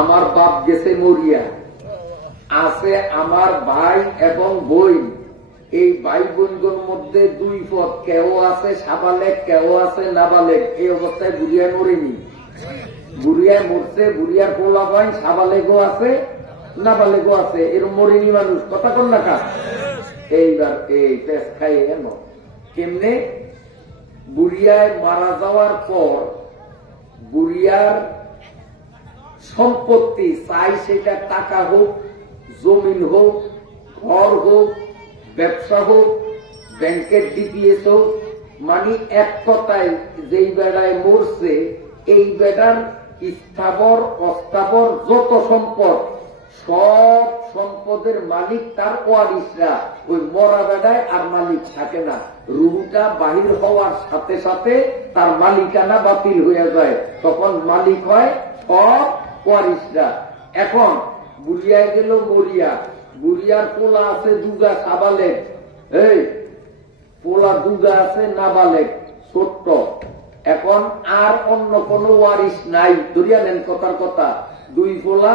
আমার বাপ গেছে মরিয়া, আছে আমার ভাই এবং বোন। এই ভাই বোনগুলোর মধ্যে দুই পথ, কেউ আছে সাবালেক, কেউ আছে নাবালেক। এই অবস্থায় বুড়িয়া মরেনি, বুড়িয়া মরছে, বুড়িয়ার পোলা ভাই সাবালেগও আছে নাবালেগও আছে, এরকম মরিনি মানুষ। কথা কন না কা? এইবার এই পেস খাই এমন কেমনে? বুড়িয়ায় মারা যাওয়ার পর বুড়িয়ার সম্পত্তি চাই, সেটা টাকা হোক, জমিন হোক, ঘর হোক, ব্যবসা হোক, ব্যাংকের ডিপিএস হোক, মানে এক কথায় যেই বেড়ায় মরছে এই বেড়ার স্থাবর অস্থাবর যত সম্পদ, সব সম্পদের মালিক তার ওয়ারিসরা। ওই মরা বেড়ায় আর মালিক থাকে না, রুহুটা বাহির হওয়ার সাথে সাথে তার মালিকানা বাতিল হয়ে যায়, তখন মালিক হয় সব ওয়ারিসরা। এখন বুড়িয়ায় গেল মরিয়া, বুড়িয়ার পোলা আছে দুগা সাবালেক, এই পোলা দুগা আছে নাবালেক ছোট্ট। এখন আর অন্য কোন ওয়ারিস নাই, ধরিয়া নেন কথার কথা, দুই পোলা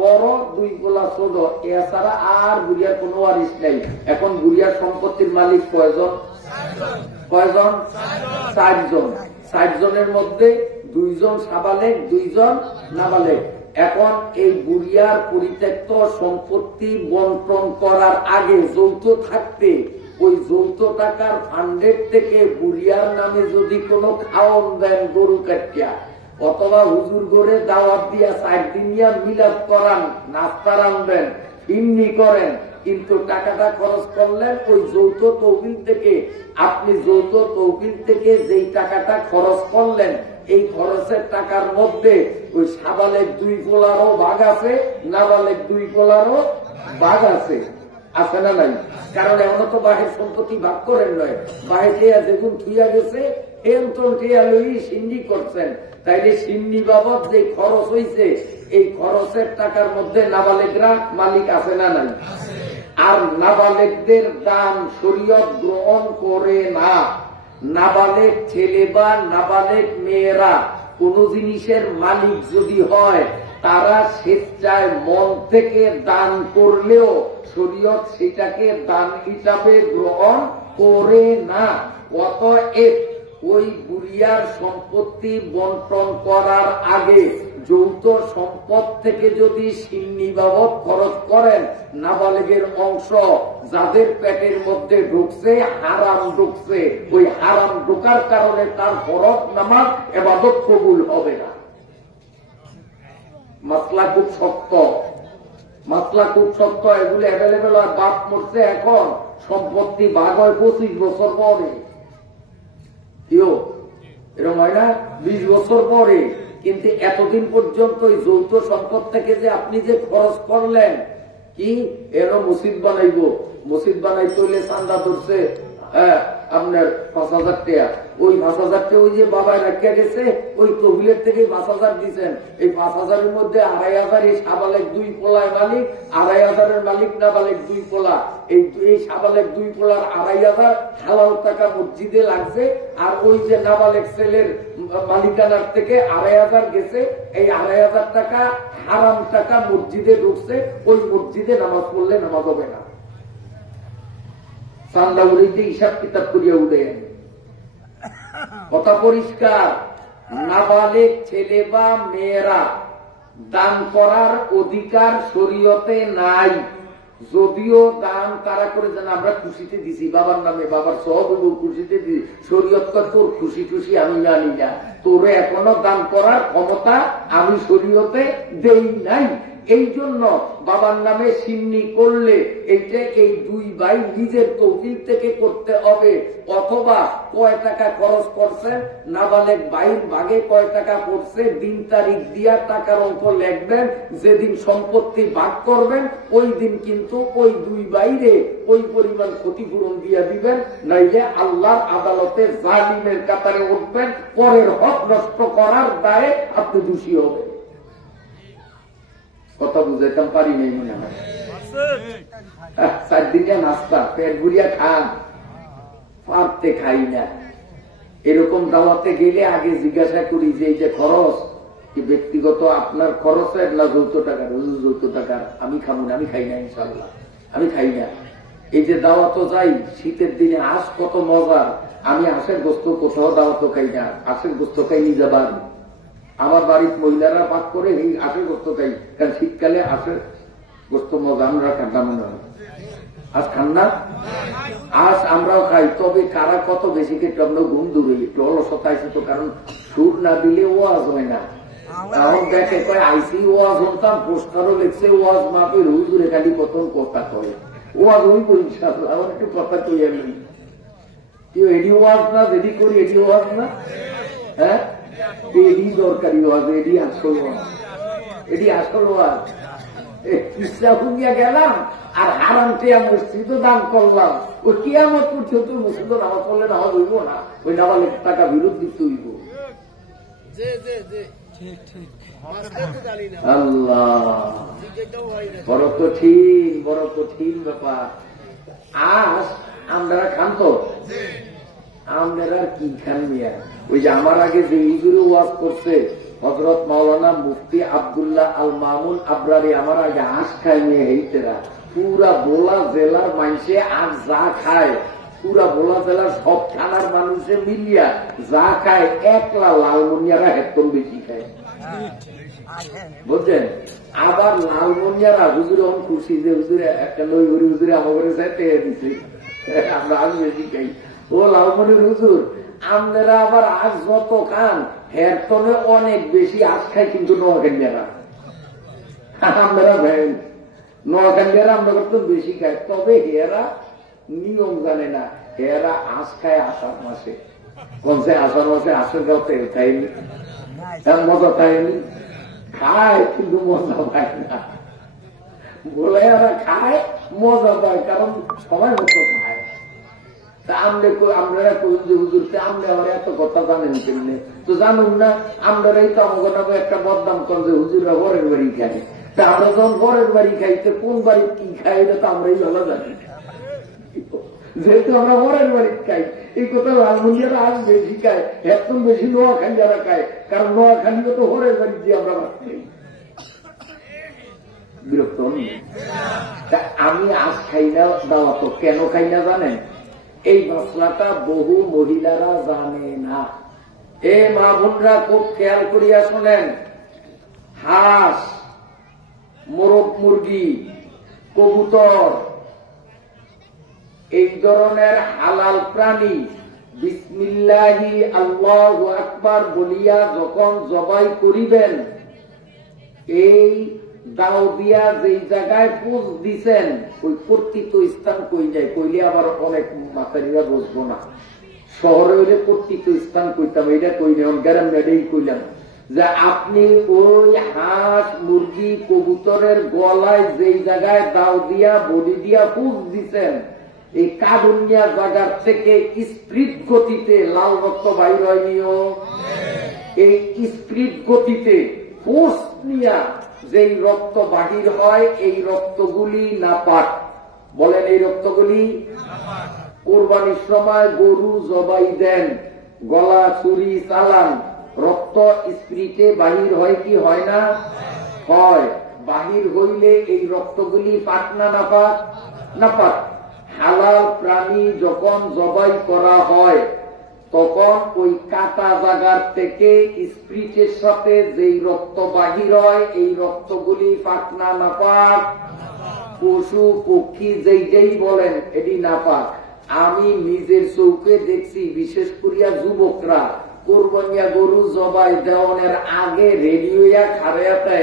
বড়, দুই পোলা ছোট, এছাড়া আর বুড়িয়ার কোন ওয়ারিস নাই। এখন বুড়িয়ার সম্পত্তির মালিক কয়জন? কয়জন? 4 জন। 4 জনের মধ্যে 2 জন সাবালেক, 2 জন নাবালেক। এখন এই বুড়িয়ার পরিত্যক্ত সম্পত্তি বন্টন করার আগে যৌথ থাকতে ওই যৌথ টাকার ফান্ডের থেকে বুড়িয়ার নামে যদি কোনো খাওয়ন দেন গরু কাটিয়া, অথবা হুজুর ঘরে দাওয়াত দিয়া 4 দিনিয়া মিলাদ করান, নাস্তা রান্ধেন, ফিন্নি করেন, কিন্তু টাকাটা খরচ করলেন ওই যৌথ তহবিল থেকে। আপনি যৌথ তহবিল থেকে যেই টাকাটা খরচ করলেন, এই খরচের টাকার মধ্যে ওই সাবালেক 2 পোলারও ভাগ আছে, নাবালেক 2 পোলারও ভাগ আছে। আছে না নাই? কারণ এমন তো বাহের সম্পত্তি ভাগ করেন নয়, বাহে টিয়া যেগুন থুইয়া গেছে এমতন টিয়া লই সিন্নি করছেন, তাইলে সিন্নি বাবদ যে খরচ হয়েছে এই খরচের টাকার মধ্যে নাবালেকরা মালিক আছে না নাই? আর নাবালেকদের দান শরীয়ত গ্রহণ করে না। নাবালেক ছেলে বা নাবালেক মেয়েরা কোন জিনিসের মালিক যদি হয়, তারা স্বেচ্ছায় মন থেকে দান করলেও শরীয়ত সেটাকে দান হিসাবে গ্রহণ করে না। অতএব ওই বুড়িয়ার সম্পত্তি বন্টন করার আগে যৌথ সম্পদ থেকে যদি সিন্নি বাবদ খরচ করেন, নাবালেগের অংশ যাদের পেটের মধ্যে ঢুকছে হারাম ঢুকছে, ওই হারাম ঢোকার কারণে তার ফরজ নামাজ ইবাদত কবুল হবে না। মাসলা খুব শক্ত, মাসলা খুব শক্ত। এগুলো অ্যাভেলেবেল হয়। বাপ মরছে, এখন সম্পত্তি ভাগ হয় 25 বছর পরে, এরকম হয় না? 20 বছর পরে। কিন্তু এতদিন পর্যন্ত এই যৌথ সম্পদ থেকে যে আপনি যে খরচ করলেন, কি এর মসজিদ বানাইব, মসজিদ বানাইতে হইলে চান্দা ধরছে আপনার 5,000 টাকা, ওই 5,000 টাকা ওই যে বাবা রাখিয়া গেছে ওই তহবিলের থেকে 5,000 দিচ্ছেন। এই 5,000-এর মধ্যে 2,500 এই সাবালেক 2 পোলায় মালিক, 2,500-এর মালিক নাবালেক 2 পোলা। এই সাবালেক 2 পোলার 2,500 হালাল টাকা মসজিদে লাগছে, আর ওই যে নাবালেক ছেলের মালিকানার থেকে 2,500 গেছে, এই 2,500 টাকা হারাম টাকা মসজিদে ঢুকছে, ওই মসজিদে নামাজ পড়লে নামাজ হবে না। চান্দা উড়াইতে হিসাব কিতাব করিয়া উঠেন। কথা পরিষ্কার। নাবালেক ছেলে বা মেয়েরা দান করার অধিকার শরীয়তে নাই। যদিও দান তারা করে যেন আমরা খুশিতে দিছি, বাবার নামে, বাবার সব খুশিতে দিছি, শরীয়ত তোর খুশি খুশি আমি জানি না, তোর এখনো দান করার ক্ষমতা আমি শরীয়তে দেই নাই। এই জন্য বাবার নামে সিন্নি করলে এইটা এই 2 ভাই নিজের তৌফিক থেকে করতে হবে, অথবা কয় টাকা খরচ করছেন, নাবালেক ভাইয়ের ভাগে কয় টাকা পড়ছে, দিন তারিখ দিয়া টাকার অঙ্ক লিখবেন, যেদিন সম্পত্তি ভাগ করবেন ওই দিন কিন্তু ওই 2 ভাইরে ওই পরিমাণ ক্ষতিপূরণ দিয়া দিবেন, নাইলে আল্লাহর আদালতে জালিমের কাতারে উঠবেন, পরের হক নষ্ট করার দায়ে আপনি দোষী হবেন। কথা বুঝাইতাম পারি নাই মনে হয়। 4 দিনে নাস্তা পেট ভরিয়া খান, পারতে খাই না। এরকম দাওয়াতে গেলে আগে জিজ্ঞাসা করি যে এই যে খরচ কি ব্যক্তিগত আপনার খরচের না যৌথ টাকার? যৌথ টাকার। আমি খাবো না, আমি খাই না, ইনশাল্লাহ আমি খাই না। এই যে দাওয়াত যাই শীতের দিনে, আজ কত মজার। আমি আশের গোস্ত কোথাও দাওয়াত খাই না, আশের গোস্ত খাই নিজে বাড়ি। আমার বাড়ির মহিলারা পাক করে এই আশের গোস্ত খাই, কারণ শীতকালে আশের গোস্ত মজা। আমরা খান্না মনে হয়, আজ খান না? আজ আমরাও খাই, তবে কারা কত বেশি খেতে আমরা ঘুম দূরে একটু অলসতা আছে তো, কারণ সুর না দিলে ওয়াজ হয় না। এখন দেখে কয় আইসি ওয়াজ হতাম, পোস্টারও লিখছে ওয়াজ মাপের, হুজুরে খালি প্রথম কথা করে ওয়াজ ওই করি। ইনশাআল্লাহ আমার একটু কথা কই আমি, কেউ এডি ওয়াজ না, যেটি করি এডি ওয়াজ না। হ্যাঁ, এডি দরকারি ওয়াজ, এডি আসল ওয়াজ, এডি আসল ওয়াজ। কিসা শুনিয়া গেলাম আর হারাম টিয়া মসজিদও দান করলাম। ওই কিয়ামত পর্যন্ত মুসলিম নামাজ পড়লে নামাজ হইব না, ওই নামাজের টাকা বিরোধ দিতে হইব। আল্লাহ, বড় কঠিন, বড় কঠিন ব্যাপার। আজ আমরা খান তো, আমরা কি খান মিয়া? ওই যে আমার আগে যে হুজুরে ওয়াজ করছে হযরত মাওলানা মুফতি আব্দুল্লাহ আল মামুন আবরারি, আমার আগে আঁশ খায় নিয়ে হেইতেরা পুরা বোলা জেলার মানুষে আজ যা খায়, পুরা বোলা জেলার সব থানার মানুষে মিলিয়া যা খায়, একলা লালমনিয়ারা হেতন বেশি খায়, বুঝছেন? আবার লালমনিয়ারা হুজুরে অন খুশি যে হুজুরে একটা লই ঘুরি হুজুরে আমাকে চাইতে দিছে, আমরা আজ বেশি খাই। ও লালমনির হুজুর, আপনারা আবার আজ যত খান হেরতনে অনেক বেশি আজ খায়, কিন্তু নোয়াখালীরা আমরা নোয়াখালীরা আমরা তো বেশি খায়, তবে হেরা নিয়ম জানে না। হেরা আজ খায় আষাঢ় মাসে, কোনছে আষাঢ় মাসে আষাঢ় গাওতে খায়নি, মজা খায়নি, খায় কিন্তু মজা পায় না। বলে এরা খায় মজা পায়, কারণ সময় মতো খায়। আপনারা হুজুরকে আমরা এত কথা জানেন কেমনে? তো জানুন না, আমরাই তো আমাকে একটা বদনাম করেন যে হুজুররা বরের বাড়ি খায়। তা আমরা যখন বরের বাড়ি খাইতে কোন বাড়ি কি খাই এটা তো আমরাই ভালো জানি, যেহেতু আমরা বরের বাড়ি খাই। এই কথা লালমনিয়ারা আজ বেশি খায়, একদম বেশি নোয়াখালীরা খায়, কারণ নোয়াখালীও তো বরের বাড়ি দিয়ে আমরা ভাত খাই। বিরক্ত আমি আজ খাই না দাওয়াত, কেন খাই না জানেন? এই মশলাটা বহু মহিলারা জানে না। এ মা বোনরা খুব খেয়াল করিয়া শোনেন, হাঁস, মোরগ মুরগি, কবুতর, এই ধরনের হালাল প্রাণী বিসমিল্লাহি আল্লাহু আকবার বলিয়া যখন জবাই করিবেন, এই দাও দিয়া যেই জায়গায় পোজ দিচ্ছেন ওই কর্তৃত্ব স্থান কই যায়, কইলে আবার অনেক মাতারিরা বসবো না। শহরে হইলে কর্তৃত্ব স্থান কইতাম, এটা কইলে গ্রাম মেডেই কইলাম যে আপনি ওই হাঁস মুরগি কবুতরের গলায় যেই জায়গায় দাও দিয়া বডি দিয়া পোজ দিচ্ছেন, এই কাবুনিয়া জায়গার থেকে স্পিড গতিতে লাল রক্ত বাইর হয়নিও, এই স্পিড গতিতে ফোর্স নিয়া যেই রক্ত বাহির হয়, এই রক্তগুলি নাপাক। বলেন এই রক্তগুলি? কোরবানির সময় গরু জবাই দেন, গলা ছুরি চালান, রক্ত স্পিরিটে বাহির হয় কি হয় না? হয়। বাহির হইলে এই রক্তগুলি পাক না নাপাক? নাপাক। হালাল প্রাণী যখন জবাই করা হয় তখন ওই কাটা জায়গার থেকে স্পিরিটের সাথে যেই রক্ত বাহির হয়, এই রক্তগুলি পাক না নাপাক? পশু পক্ষী যেই বলেন এটি নাপাক। আমি নিজের চৌকে দেখছি, বিশেষ করিয়া যুবকরা কোরবানিয়া গরু জবাই দেওয়ানের আগে রেডিওয়া খারায়াতে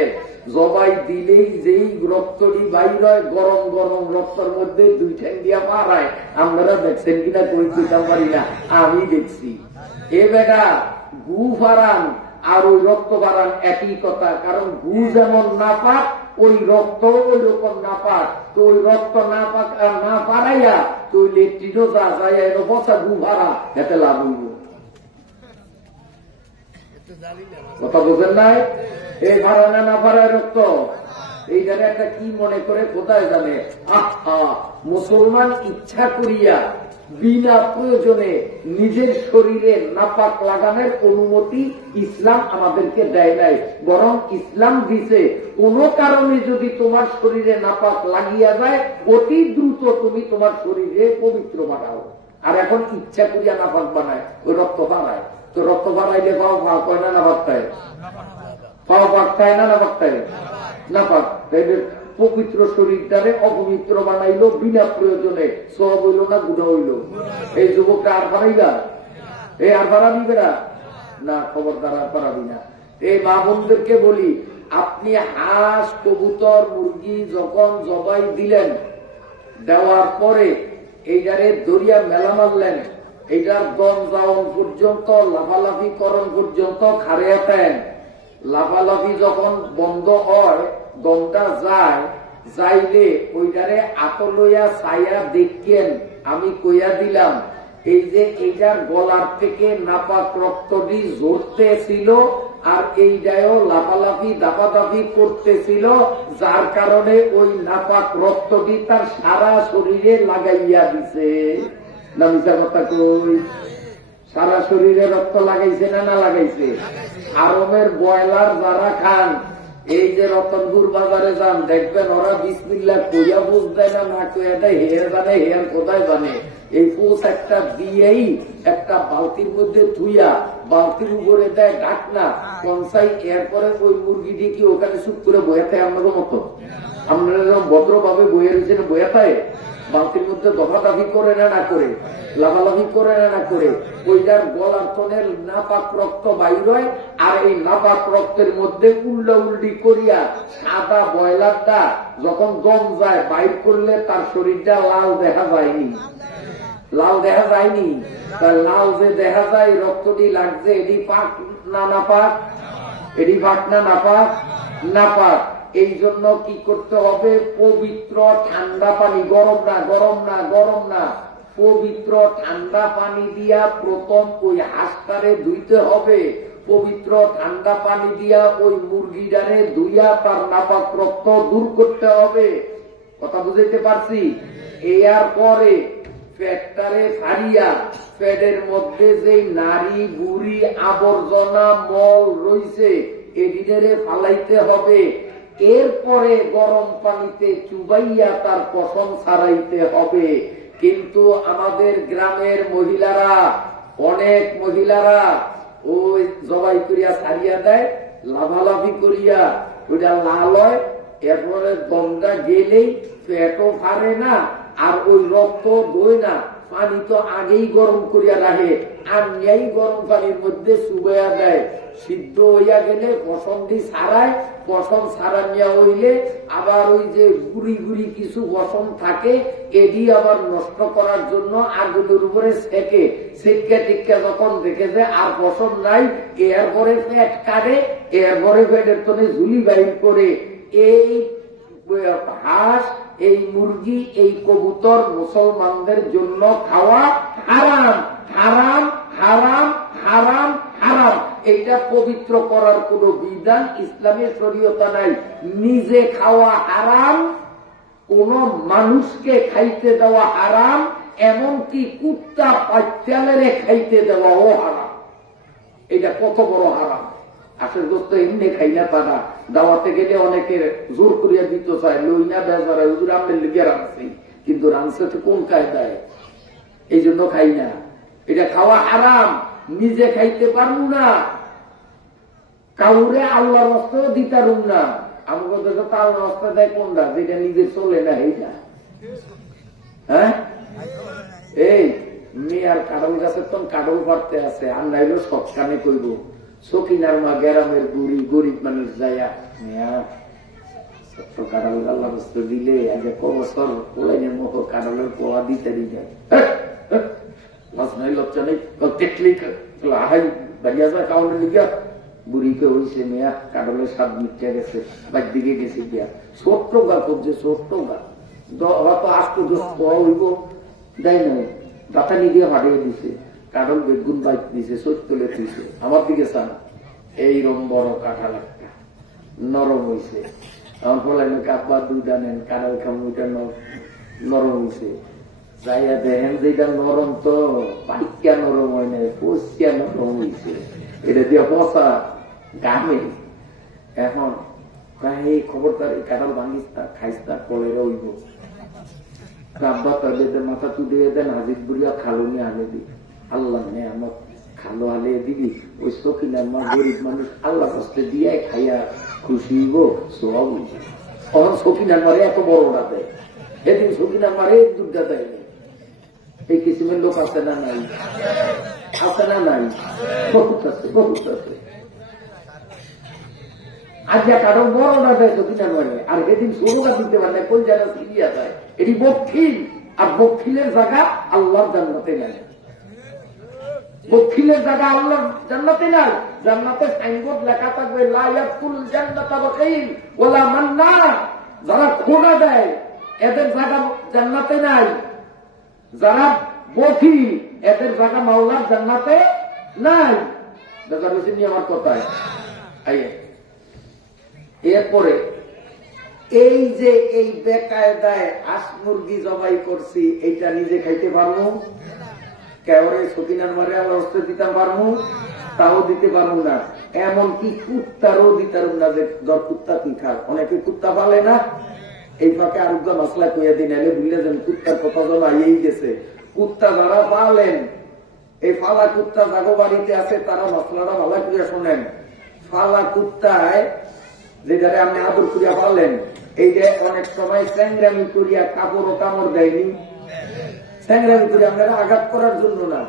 জবাই দিলেই যেই রক্তটি বাইর হয়, গরম গরম রক্তের মধ্যে দুই ঠ্যাং দিয়া মারায়। আপনারা দেখছেন কিনা কই কইতাম পারি না, আমি দেখছি। এ বেটা গু ফারান আর ওই রক্ত বাড়ান একই কথা, কারণ গু যেমন না পাক ওই রক্ত ওই রকম না পাক। তো ওই রক্ত না পাক আর না পারাইয়া তো ওই লেট্রিনও যা যায় বসা গু ভাড়া এতে লাভ হইব। কথা বোঝেন নাই? এই ভাড়া না পারায় রক্ত এইখানে একটা কি মনে করে কোথায় জানে। আহা, মুসলমান ইচ্ছা করিয়া বিনা প্রয়োজনে নিজের শরীরে নাপাক লাগানোর অনুমতি ইসলাম আমাদেরকে দেয় নাই, বরং ইসলাম দিছে কোন কারণে যদি তোমার শরীরে নাপাক লাগিয়া যায় অতি দ্রুত তুমি তোমার শরীরে পবিত্র বানাও। আর এখন ইচ্ছা করিয়া নাপাক বানায়, ওই রক্ত বাড়ায়। তো রক্ত বাড়াইলে পাও পাও কয় না নাপাক খায়, পাও পাক খায় না নাপাক খায়, নাপাক। পবিত্র শরীরটারে অপবিত্র বানাইলো বিনা প্রয়োজনে, সব হইল না গুণা হইল। এই যুবকটা আর বাড়াইবা, এই আর বাড়াবি বেড়া না, খবরদার আর বাড়াবি না। এই মা বোনদেরকে বলি, আপনি হাঁস, কবুতর, মুরগি যখন জবাই দিলেন, দেওয়ার পরে এইটারে দরিয়া মেলা মারলেন, এইটার দম যাওয়ান পর্যন্ত, লাফালাফি করণ পর্যন্ত খাড়িয়া দেন। লাফালাফি যখন বন্ধ হয়, দমটা যায়, যাইলে ওইটারে আতলইয়া ছায়া দেখেন। আমি কইয়া দিলাম, এই যে এইটার গলার থেকে নাপাক রক্তটি ঝরতেছিল আর এইটাও লাফালাফি দাপাদাপি করতেছিল, যার কারণে ওই নাপাক রক্তটি তার সারা শরীরে লাগাইয়া দিছে। না মিছা কথা কই? সারা শরীরে রক্ত লাগাইছে না না লাগাইছে? আরবের ব্রয়লার যারা খান, এই যে রতনপুর বাজারে যান, দেখবেন ওরা বিসমিল্লাহ কইয়া বুঝ দেয় না, না কইয়া দেয় হেয়ার জানে, হেয়ার কোথায় জানে। এই পোষ একটা দিয়েই একটা বালতির মধ্যে ধুইয়া বালতির উপরে দেয় ঢাকনা কনসাই, এরপরে ওই মুরগিটি কি ওখানে চুপ করে বয়ে থাকে আপনাদের মতো? আপনারা এরকম ভদ্রভাবে বয়ে রয়েছেন, বয়ে থাকে বালতির মধ্যে দফাদাফি করে না না করে, লাফালাফি করে না না করে, ওইটার গলার তনের নাপাক রক্ত বাইর হয়। আর এই নাপাক রক্তের মধ্যে উল্টা উল্টি করিয়া সাদা ব্রয়লারটা যখন দম যায় বাইর করলে তার শরীরটা লাল দেখা যায়নি, লাল দেখা যায়নি। লাল যে দেখা যায় রক্তটি লাগছে, এটি পাক না নাপাক? এটি পাক না নাপাক? নাপাক। এই জন্য কি করতে হবে? পবিত্র ঠান্ডা পানি, গরম না, গরম না, গরম না, পবিত্র ঠান্ডা পানি দিয়া প্রথম ওই হাঁসটারে ধুইতে হবে। পবিত্র ঠান্ডা পানি দিয়া ওই মুরগিটারে ধুইয়া তার নাপাক রক্ত দূর করতে হবে। কথা বুঝাইতে পারছি? এর পরে পেটটারে ফাড়িয়া পেটের মধ্যে যে নারী বুড়ি আবর্জনা মল রয়েছে এদিকে ফালাইতে হবে। এরপরে গরম পানিতে চুবাইয়া তার পশম ছাড়াইতে হবে। কিন্তু আমাদের গ্রামের মহিলারা, অনেক মহিলারা ওই জবাই করিয়া ছাড়িয়া দেয়, লাভালাভি করিয়া ওইটা লাল হয়, এরপরে দমটা গেলেই পেটও ফারে না আর ওই রক্ত দই না, পানি তো আগেই গরম করিয়া রাখে, আর নিয়াই গরম পানির মধ্যে চুবাইয়া দেয়। সিদ্ধ হইয়া গেলে পশম দিয়ে ছাড়ায়, পশম ছাড়া নিয়া হইলে আবার ওই যে গুড়ি গুড়ি কিছু পশম থাকে, এটি আবার নষ্ট করার জন্য আগুনের উপরে সেকে, সেকা টিকা যখন দেখে যে আর পশম নাই, এরপরে পেট কাটে, এরপরে পেটের তনে ঝুলি বাইর করে। এই হাঁস, এই মুরগি, এই কবুতর মুসলমানদের জন্য খাওয়া হারাম, হারাম, হারাম, হারাম, হারাম। এটা পবিত্র করার কোন বিধান ইসলামের শরীয়তে নাই। নিজে খাওয়া হারাম, কোন মানুষকে খাইতে দেওয়া হারাম, এমনকি কুত্তা পাচ্চালেরে খাইতে দেওয়াও হারাম। এটা কত বড় হারাম! আসল দোস্ত এমনি খাই না, তারা দাওয়াতে গেলে অনেকের জোর করিয়া দিতে চায়, লই না বেচারা হুজুর আপনার লিগে রাঁধছে, কিন্তু রাঁধছে তো কোন কায়দায়, এই জন্য খাই না। এটা খাওয়া হারাম, নিজে খাইতে পারবো না, কাউরে আল্লাহর রাস্তায় দিতারুম না। আমাকে দেখো তাল রাস্তা দেয় কোনটা, যেটা নিজে চলে না এইটা। হ্যাঁ, এই মেয়ার কাঁঠাল গাছের তো কাঁঠাল পাড়তে আছে, আর নাইলো সব কানে কইব সকিনার মা গ্রামের বুড়ি গরিব মানুষ যায়া ছোট্ট কাঁঠাল আল্লাহ বস্তু দিলে আগে কবছর ওলাইনের মতো কাঁঠালের পোয়া দিতে দিতে লজ্জা নেই, দেখলি হাই দাঁড়িয়ে যায় কাউন্টের লিখা বুড়িকে হয়েছে মেয়া কাঁঠালের স্বাদ মিটে গেছে, বাড়ির দিকে গেছে গিয়া ছোট্ট গা করছে, ছোট্ট গা হয়তো আটটু পোয়া হইব দেয় না, দাঁতানি দিয়ে হারিয়ে দিছে, কাঁঠাল বেগুন বাইক দিছে, চৈতলে দিছে, আমার দিকে চান এইরকম বড় কাঁঠাল একটা নরম হয়েছে, আমার বলেন কাপড় দুইটা নেন, কানাল খামুটা নরম হয়েছে, যাইয়া দেখেন যে এটা নরম তো পাইকা নরম হয় না, পচিয়া নরম হয়েছে, এটা দিয়ে পচা গামে। এখন এই খবরদার কাঁঠাল ভাঙিস না, খাইস না, কলেরা হইব। আব্বা তাদের মাথা তুলে দেন, হাজির বুড়িয়া খালুনি আনে দি, আল্লাহ নে আমার খালো আলে দিবি, ওই সকিনার মা গরিব মানুষ আল্লাহ কষ্টে দিয়ে খাইয়া খুশি হইব, সব তখন সকিনার মারে এত বড়টা দেয়, এদিন সকিনার মারে দুধটা দেয়নি। এই কিসিমের লোক আছে না নাই? আছে না নাই? বহুত আছে, বহুত আছে। আজকে কারো বড়টা দেয় সকিনার মারে, আর এদিন ষোলোটা দিতে পারে না, কোন জায়গা সিরিয়া যায়। এটি বক্ষিল, আর বক্ষিলের জায়গা আল্লাহর জান্নাতে নাই। বক্ষিলের জায়গা আল্লাহর জান্নাতে নাই। জান্নাতে সাইনবোর্ড লেখা থাকবে লা ইয়াদখুল জান্নাতা বখিল ওয়ালা মান্নান। যারা খোনা দেয় এদের জায়গা জান্নাতে নাই, যারা বখিল এদের জায়গা মাওলার জান্নাতে নাই। দেখা গেছে নি আমার কথায়। এরপরে এই যে এই বেকায়দায় হাঁস মুরগি জবাই করছি, এইটা নিজে খাইতে পারবো? কেউরে সকিনার মারে আল্লাহ হস্তে দিতে পারবো? তাও দিতে পারবো না। এমনকি কুত্তারও দিতে পারবো না, যে ধর কুত্তা কি খায়, অনেকে কুত্তা পালে না। এই ফাঁকে আরোগ্য মশলা কইয়া দিন, এলে ভুলে যান কুত্তার কথা জন আইয়েই গেছে। কুত্তা যারা পালেন, এই ফালা কুত্তা জাগো বাড়িতে আছে, তারা মশলাটা ভালো করে শোনেন। ফালা কুত্তায় যেটারে আপনি আদর করিয়া পারলেন, এইটা অনেক সময় স্যাংরামি করিয়া কাপড় ও কামড় দেয়নি। স্যাংরামি করিয়া আপনারা আঘাত করার জন্য না,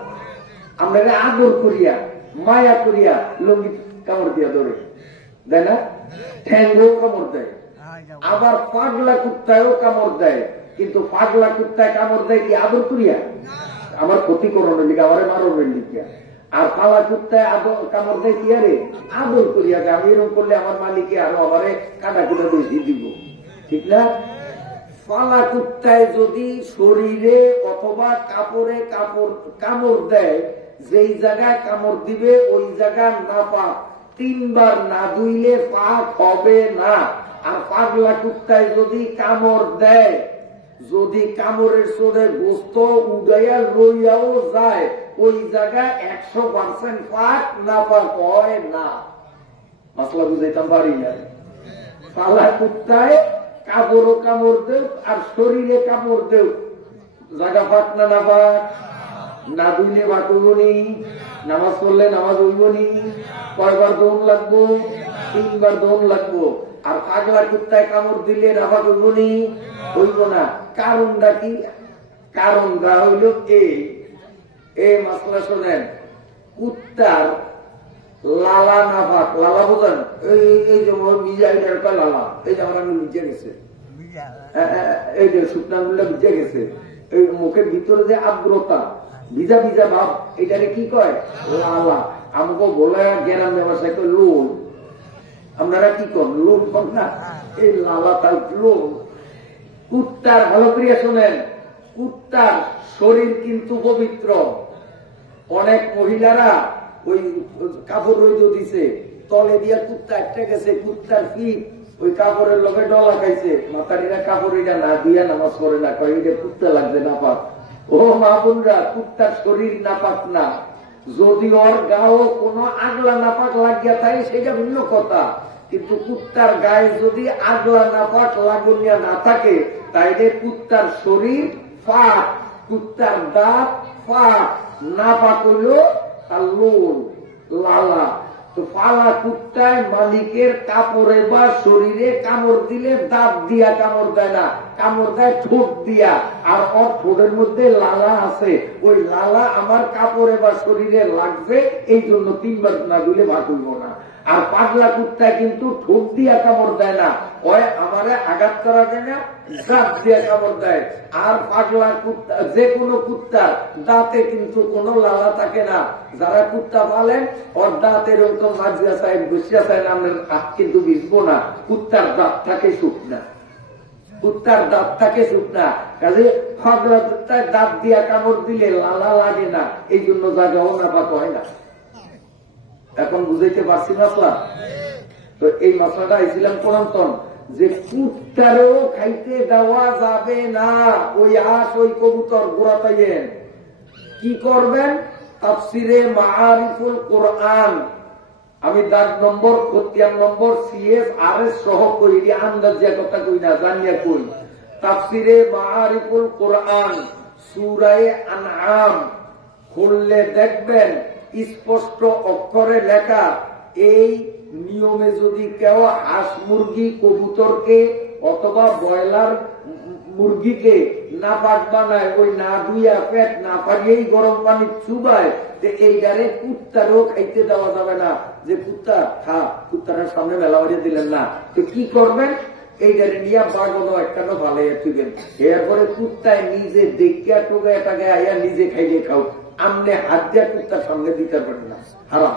আপনারা আদর করিয়া মায়া করিয়া লঙ্গি কামড় দিয়া ধরে দেয় না, ঠ্যাঙ্গও কামড় দেয়। আবার পাগলা কুত্তায়ও কামড় দেয়, কিন্তু পাগলা কুত্তায় কামড় দেয় কি আদর করিয়া? আমার ক্ষতিকরণের লিখে, আমার মারণের লিখিয়া। আর পালা কুত্তায় কামড় দেয় কি আরে আদর করিয়া, আমি এরকম করলে আমার মালিকে আরো আমারে কাটা কুটা বেশি দিব, ঠিক না? পালা কুত্তায় যদি শরীরে অথবা কাপড়ে কামড় দেয়, যেই জায়গায় কামড় দিবে ওই জায়গা না পাক, 3 বার না ধুইলে পাক হবে না। আর পাগলা কুত্তায় যদি কামড় দেয়, যদি কামড়ের চোরে গোস্ত উড়াইয়া লইয়াও যায়, ওই জায়গায় 100% পাক না পাক হয় না। মশলা বুঝাইতাম পারি না। পালা কুত্তায় কাপড়ও কামড় দেব আর শরীরে কামড় দেব, জায়গা পাক না না পাক? না ধুইলে ভাত হইবনি, নামাজ পড়লে নামাজ হইবনি। কয়বার দৌড় লাগবো? 3 বার দৌড় লাগবো। আর পাগলা কুত্তায় কামড় দিলে নামাজ হইবনি, হইব না। কারণটা কি? কারণটা হইল এই মাসলা শোনেন, কুত্তার লালা নাফাক, লালা বোঝেন? এই যে মিজাইটার লালা, এই যে আমার ভিজে গেছে, এই যে শুকনা গুলা ভিজে গেছে, এই মুখের ভিতরে যে আর্দ্রতা, ভিজা ভিজা ভাব, এটাকে কি কয়? লালা। আমাকে বলে গ্রাম ব্যবসায় কয় লোন। আপনারা কি কন? লোন কন না? এই লালা তার লোন। কুত্তার ভালো করিয়া শোনেন, কুত্তার শরীর কিন্তু পবিত্র। অনেক মহিলারা ওই কাপড় রইদ দিছে, তলে দিয়া কুত্তা একটা গেছে, কুত্তার ফিট ওই কাপড়ের লগে ডলা খাইছে, মাতারিরা কাপড় এটা না দিয়া নামাজ পড়ে না, কয় এটা কুত্তা লাগছে নাপাক। ও মা বোনরা, কুত্তার শরীর নাপাক না। যদি ওর গাও কোনো আগলা নাপাক লাগিয়া থাকে সেটা ভিন্ন কথা, কিন্তু কুত্তার গায়ে যদি আগলা নাপাক লাগুনিয়া না থাকে, তাইলে কুত্তার শরীর ফাঁক, কুত্তার দাঁত ফাঁক, নাপাক হইল তার লোন, লালা। তো পালা কুত্তায় মালিকের কাপড়ে বা শরীরে কামড় দিলে দাঁত দিয়া কামড় দেয় না, কামড় দেয় ঠোঁট দিয়া। আর ওর ঠোঁটের মধ্যে লালা আছে, ওই লালা আমার কাপড়ে বা শরীরে লাগছে, এই জন্য 3 বার না দিলে ভাগ হইব না। আর পাগলা কুত্তায় কিন্তু ঠোঁট দিয়া কামড় দেয় না, ওই আমারে আঘাত করা যায় না, দাঁত দিয়া কামড় দেয়। আর পাগলা কুত্তা, যে কোনো কুত্তার দাঁতে কিন্তু কোনো লালা থাকে না। যারা কুত্তা পালেন ওর দাঁত এরকম মাঝিয়া চায়, বসিয়া চায় না, আপনার হাত কিন্তু ভিজবো না। কুত্তার দাঁত থাকে শুকনা, কুত্তার দাঁত থাকে শুকনা, কাজে পাগলা কুত্তায় দাঁত দিয়া কামড় দিলে লালা লাগে না, এই জন্য জায়গাও না পাক হয় না। এখন বুঝাইতে পারছি মশলা? তো এই মশলাটা আইছিলাম কোরআন যে কুত্তারেও খাইতে দেওয়া যাবে না। ওই হাঁস ওই কবুতর গোড়াতাইয়েন কি করবেন? তাফসিরে মাআরিফুল কোরআন আমি দাগ নম্বর 73 নম্বর CSRS সহ কই, আন্দাজিয়া কথা কই না, জানিয়া কই। তাফসিরে মাআরিফুল কোরআন সূরা আনআম খুললে দেখবেন স্পষ্ট অক্ষরে লেখা, এই নিয়মে যদি কেউ হাঁস মুরগি কবুতরকে অথবা ব্রয়লার মুরগিকে না পাক বানায়, ওই না ধুইয়া পেট না পারিয়েই গরম পানি চুবায়, এইটারে কুত্তারও খাইতে দেওয়া যাবে না। যে কুত্তা খা, কুত্তারের সামনে মেলা বাড়িয়ে দিলেন না, তো কি করবেন? এইটারে নিয়ে বাগনো একটা ভালো তুবেন। এরপরে কুত্তায় নিজে দেখিয়া টোকা এটাকে আইয়া নিজে খাইলে খাও, আমনে হাত দিয়া কুত্তার সামনে দিতে পারেন না, হারাম।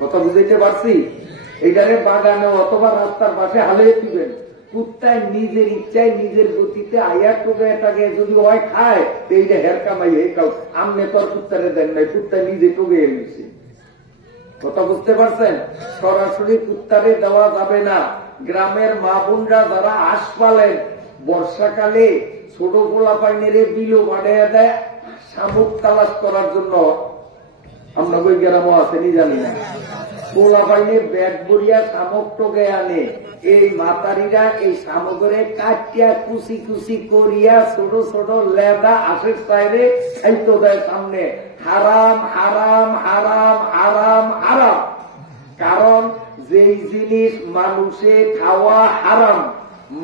কথা বুঝাইতে পারছি? এইটারে বাগানে অথবা রাস্তার পাশে হালিয়ে দিবেন। কুত্তায় নিজের ইচ্ছায় নিজের গতিতে আয়া টোকা এটাকে যদি হয় খায়, এইটা হের কামাই হে খাও, আমনে তো কুত্তারে দেন নাই, কুত্তায় নিজে টোকে এসেছে। কথা বুঝতে পারছেন? সরাসরি কুত্তারে দেওয়া যাবে না। গ্রামের মা বোনরা যারা হাঁস পালেন, বর্ষাকালে ছোট পোলা পাইনেরে বিলো বাড়িয়ে দেয় শামুক তালাশ করার জন্য। আমরা ওই গ্রামও আসেনি জানি না, পোলা পাইনে ব্যাগ বরিয়া শামুক টোকে আনে। এই মাতারিরা এই শামুকরে কাটিয়া কুচি কুচি করিয়া ছোট ছোট লেদা আশের সাইডে খাইতে দেয় সামনে। হারাম হারাম হারাম হারাম হারাম। কারণ যেই জিনিস মানুষে খাওয়া হারাম,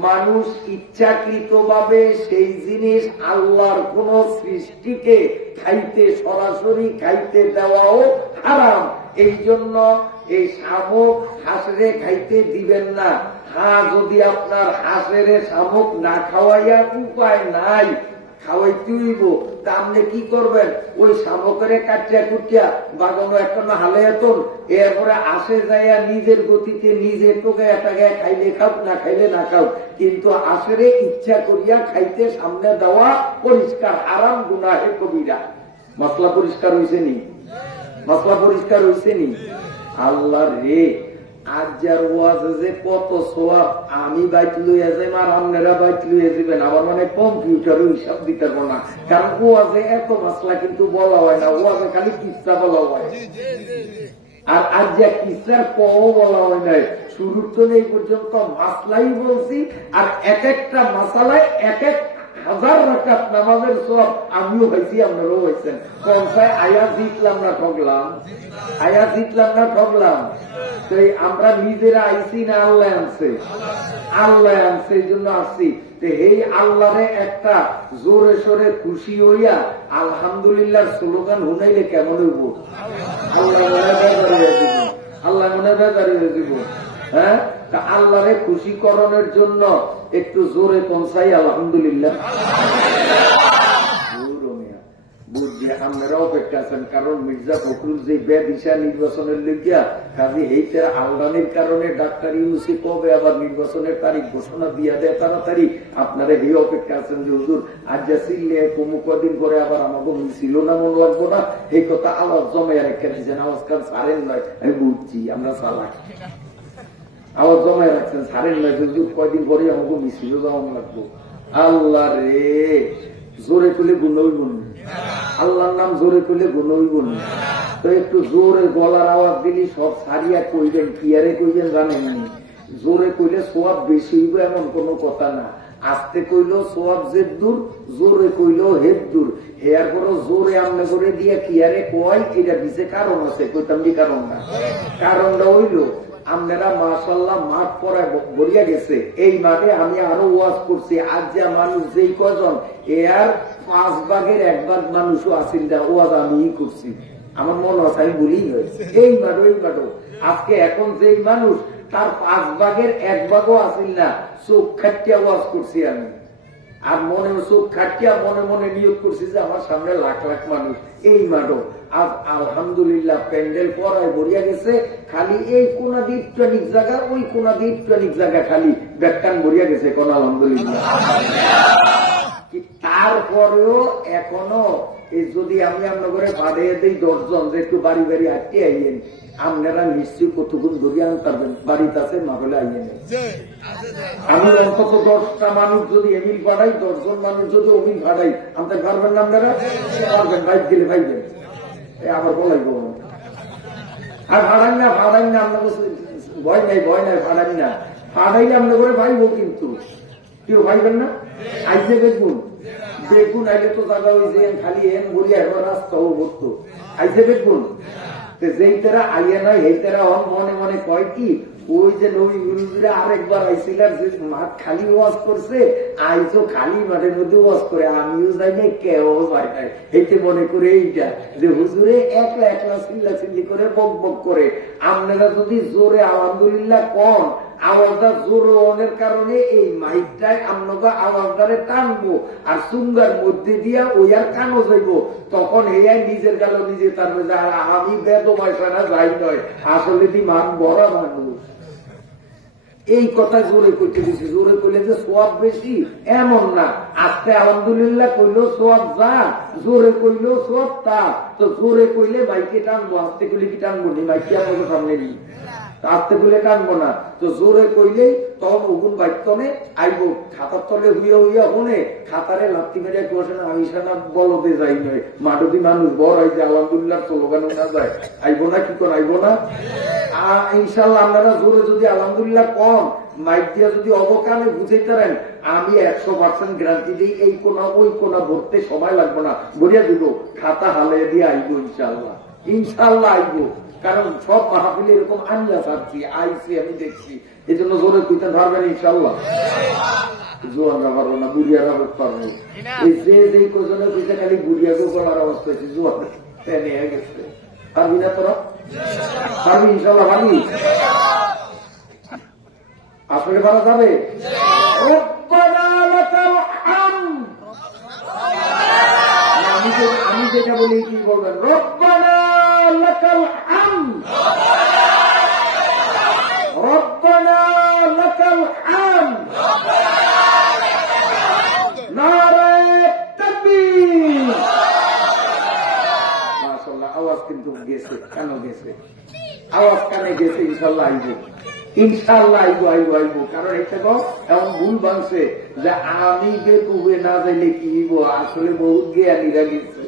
মানুষ ইচ্ছাকৃত ভাবে সেই জিনিস আল্লাহর কোন সৃষ্টিকে খাইতে সরাসরি খাইতে দেওয়াও হারাম। এই জন্য এই শামুক হাঁসরে খাইতে দিবেন না। হ্যাঁ, যদি আপনার হাঁসেরে শামুক না খাওয়াইয়া উপায় নাই, খাওয়াইতে হইব, তা আপনি কি করবেন? ওই শামুকের কাটিয়া কুটিয়া বাগানো একটা না হালাইয়াতন, এরপরে আসে যাইয়া নিজের গতিতে নিজে টোকে এটাকে খাইলে খাও, না খাইলে না খাও, কিন্তু আসরে ইচ্ছা করিয়া খাইতে সামনে দেওয়া পরিষ্কার হারাম, গুনাহে কবিরা। মশলা পরিষ্কার হয়েছে নি? মশলা পরিষ্কার হয়েছে নি? আল্লাহ রে, আজ যার ওয়াজে যে কত সোয়াব, আমি বাইক লইয়া যাই আর আপনারা বাইক লইয়া যাবেন, আমার মানে কম্পিউটারও হিসাব দিতে পারবো না। কারণ ওয়াজে এত মশলা কিন্তু বলা হয় না, ওয়াজে খালি কিস্তা বলা হয়। আর আজ যা কিস্তার কও বলা হয় নাই, শুরুর তো এই পর্যন্ত মাসলাই বলছি, আর এক একটা মাসালায় এক এক হাজার রাকাত নামাজের সব আমিও হয়েছি, আপনারাও হয়েছেন। কনসায় আয়া জিতলাম না ঠকলাম? আয়া জিতলাম না ঠকলাম? তো আমরা নিজেরা আইসি না আল্লাহ আনছে? আল্লাহ আনছে, এই জন্য আসছি। এই আল্লাহরে একটা জোরে সোরে খুশি হইয়া আলহামদুলিল্লাহ স্লোগান শুনাইলে কেমন হইব? আল্লাহ মনে বেজারি হয়ে দিব, আল্লাহ মনে বেজারি হয়ে দিব। হ্যাঁ, আল্লাহরে খুশি করণের জন্য একটু জোরে পৌঁছাই আলহামদুলিল্লাহ। বুঝছি আপনারা অপেক্ষা আছেন, কারণ মির্জা ফখরুল যে বেদিশা নির্বাচনের লিখিয়া কাজী এইটা আলদানির কারণে ডাক্তার ইউনুসি কবে আবার নির্বাচনের তারিখ ঘোষণা দিয়া দেয় তাড়াতাড়ি, আপনারা এই অপেক্ষা আছেন যে হুজুর আজ যা চিল্লে কমু কদিন পরে আবার আমাকে ছিল না, মন লাগবো না, এই কথা আওয়াজ জমে রেখে দিয়েছেন। আওয়াজ কার ছাড়েন নয়, আমি বুঝছি আমরা চালাক, আওয়াজ জমায় রাখছেন ছাড়েন নয়, হুজুর কয়দিন পরে আমাকে মিছিল যাওয়া লাগবো। আল্লাহ রে, জোরে তুলে গুণই গুণ, আল্লাহর নাম জোরে তুলে গুণই গুণ। তো একটু জোরে গলার আওয়াজ দিলি সব সারিয়া কইবেন, কি আরে কইবেন জানেন? জোরে কইলে সোয়াব বেশি হইব এমন কোন কথা না, আস্তে কইলেও সোয়াব জেদ দূর, জোরে কইলেও হেদ দূর। এর পর জোরে আমনে করে দিয়ে কি আরে কয়, এটা দিছে কারণ আছে, কইতাম কি কারণ না? কারণটা হইল আপনারা মাশাআল্লাহ মাঠ পড়ায় ভরিয়া গেছে, এই মাঠে আমি আরো ওয়াজ করছি। আজ যা মানুষ যেই কজন, এর 5 ভাগের 1 ভাগ মানুষও আসিল না, ওয়াজ আমি করছি, আমার মনে আছে আমি বলি নয়। এই মাঠো এই মাঠো আজকে এখন যেই মানুষ, তার 5 ভাগের 1 ভাগও আসিল না, চোখ খাটিয়া ওয়াজ করছি আমি। আর মনে চোখ খাটিয়া মনে মনে নিয়োগ করছি যে আমার সামনে লাখ লাখ মানুষ। এই মাঠো আজ আলহামদুলিল্লাহ প্যান্ডেল পড়ায় ভরিয়া গেছে, খালি এই কোনা দ্বীপটানিক জায়গা, ওই কোনা দ্বীপটানিক জায়গা খালি ব্যাখ্যান ভরিয়া গেছে কোন আলহামদুলিল্লাহ। তারপরেও এখনো এই যদি আমি আপনার করে বাড়িয়ে দিই 10 জন যে একটু বাড়ি বাড়ি হাঁটতে আইয়েন, আপনারা নিশ্চয়ই কতক্ষণ ধরিয়ে আনতে পারবেন, বাড়িতে আছে না হলে আইয়েন। আমি অন্তত 10টা মানুষ যদি এমিল পাঠাই, 10 জন মানুষ যদি অমিল পাঠাই, আনতে পারবেন না আপনারা? পারবেন, বাইক গেলে পাইবেন। আবার বলাইব আর ভাড়াই না আপনাকে ভয় নাই ভাড়াই না, ভাড়াইলে আপনার করে পাইব, কিন্তু কেউ পাইবেন না। আইসে বেগুন আইলে তো জায়গা হয়েছে খালি এন বলি এখন রাস্তাও ভরতো। আইসে বেগুন যেই তারা আইয়া নয় এই তারা মনে মনে কয় কি, ওই যে নবী গুরুজিরা আরেকবার আইসিলার যে মাঠ খালি ওয়াজ করছে, আইসো খালি মাঠের মধ্যে ওয়াজ করে, আমিও যাই নাই, কেউ যায় নাই, এইতে মনে করে এইটা যে হুজুরে একলা একলা চিল্লা চিল্লি করে বক বক করে। আপনারা যদি জোরে আলহামদুলিল্লাহ কন, আওয়াজটা জোর অনের কারণে এই মাইকটায় আমরা আওয়াজটারে টানবো আর সুঙ্গার মধ্যে দিয়া ওই আর কানো যাইব, তখন এই নিজের গেল নিজে টানবে। আমি বেদ পয়সা যাই নয়, আসলে দি মান বড় মানুষ। এই কথা জোরে করতে দিচ্ছি, জোরে করলে যে সোয়াব বেশি এমন না। আজকে আলহামদুলিল্লাহ কইলেও সোয়াব যা, জোরে কইলেও সোয়াব তা। তো জোরে কইলে মাইকে টানবো, আস্তে কইলে কি টানবো নি? মাইকে আপনাকে সামনে নিই, আস্তে কইলে টানবো না। তো জোরে কইলেই তখন ওগুন বাইতনে আইব, খাতার তলে হইয়া হইয়া হনে খাতারে লাত্তি মেরে বসে না, আমি সানা বলতে যাই নয়, মাঠদি মানুষ বড় হয়েছে আলহামদুলিল্লাহ স্লোগান না যায়, আইব না কি কোন আইব না? ইনশাল্লাহ আপনারা জোরে যদি আলহামদুলিল্লাহ কম মাইক দিয়া যদি অবকানে বুঝাইতারেন, আমি 100% গ্যারান্টি দিই এই কোনা ওই কোনা ভরতে সময় লাগবে না, বলিয়া দিব খাতা হালিয়ে দিয়ে আইব ইনশাল্লাহ, ইনশাল্লাহ আইব। কারণ সব মাহফিলে এরকম আনিয়া থাকছি, আইসি আমি দেখছি, এই জন্য জোরে কইতে পারবেন ইনশাল্লাহ। জোয়ানরা পারবো না, বুড়িয়ারা পারবো। এই যে কোজনে কইতে খালি বুড়িয়াকে বলার অবস্থা হয়েছে, জোয়ান নিয়ে গেছে। পারবি না তোরা? পারবি ইনশাল্লাহ, পারবি? আসলে পারা যাবে? আমি যেটা বলি কি বলবেন? রব্বানা লাকাল হামদ, রব্বানা লাকাল হামদ, নারে তাকবীর। মাশাআল্লাহ, আওয়াজ কিন্তু গেছে, কেন গেছে? আওয়াজ কানে গেছে, ইনশাল্লাহ আইব, ইনশাল্লাহ আইব আইব আইব। কারণ এটা তো এমন ভুল বানছে যে আমি গে কুবে না যাইলে কি হইব, আসলে বহুত জ্ঞানীরা গেছে।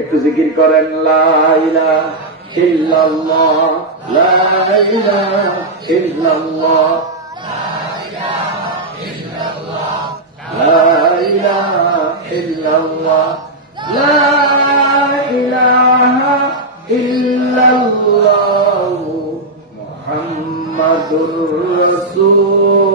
একটু জিকির করেন, লা ইলাহা ইল্লাল্লাহ, লা ইলাহা ইল্লাল্লাহ, লা ইলাহা ইল্লাল্লাহ, লা ইলাহা ইল্লাল্লাহ, মুহাম্মাদুর রাসূলুল্লাহ।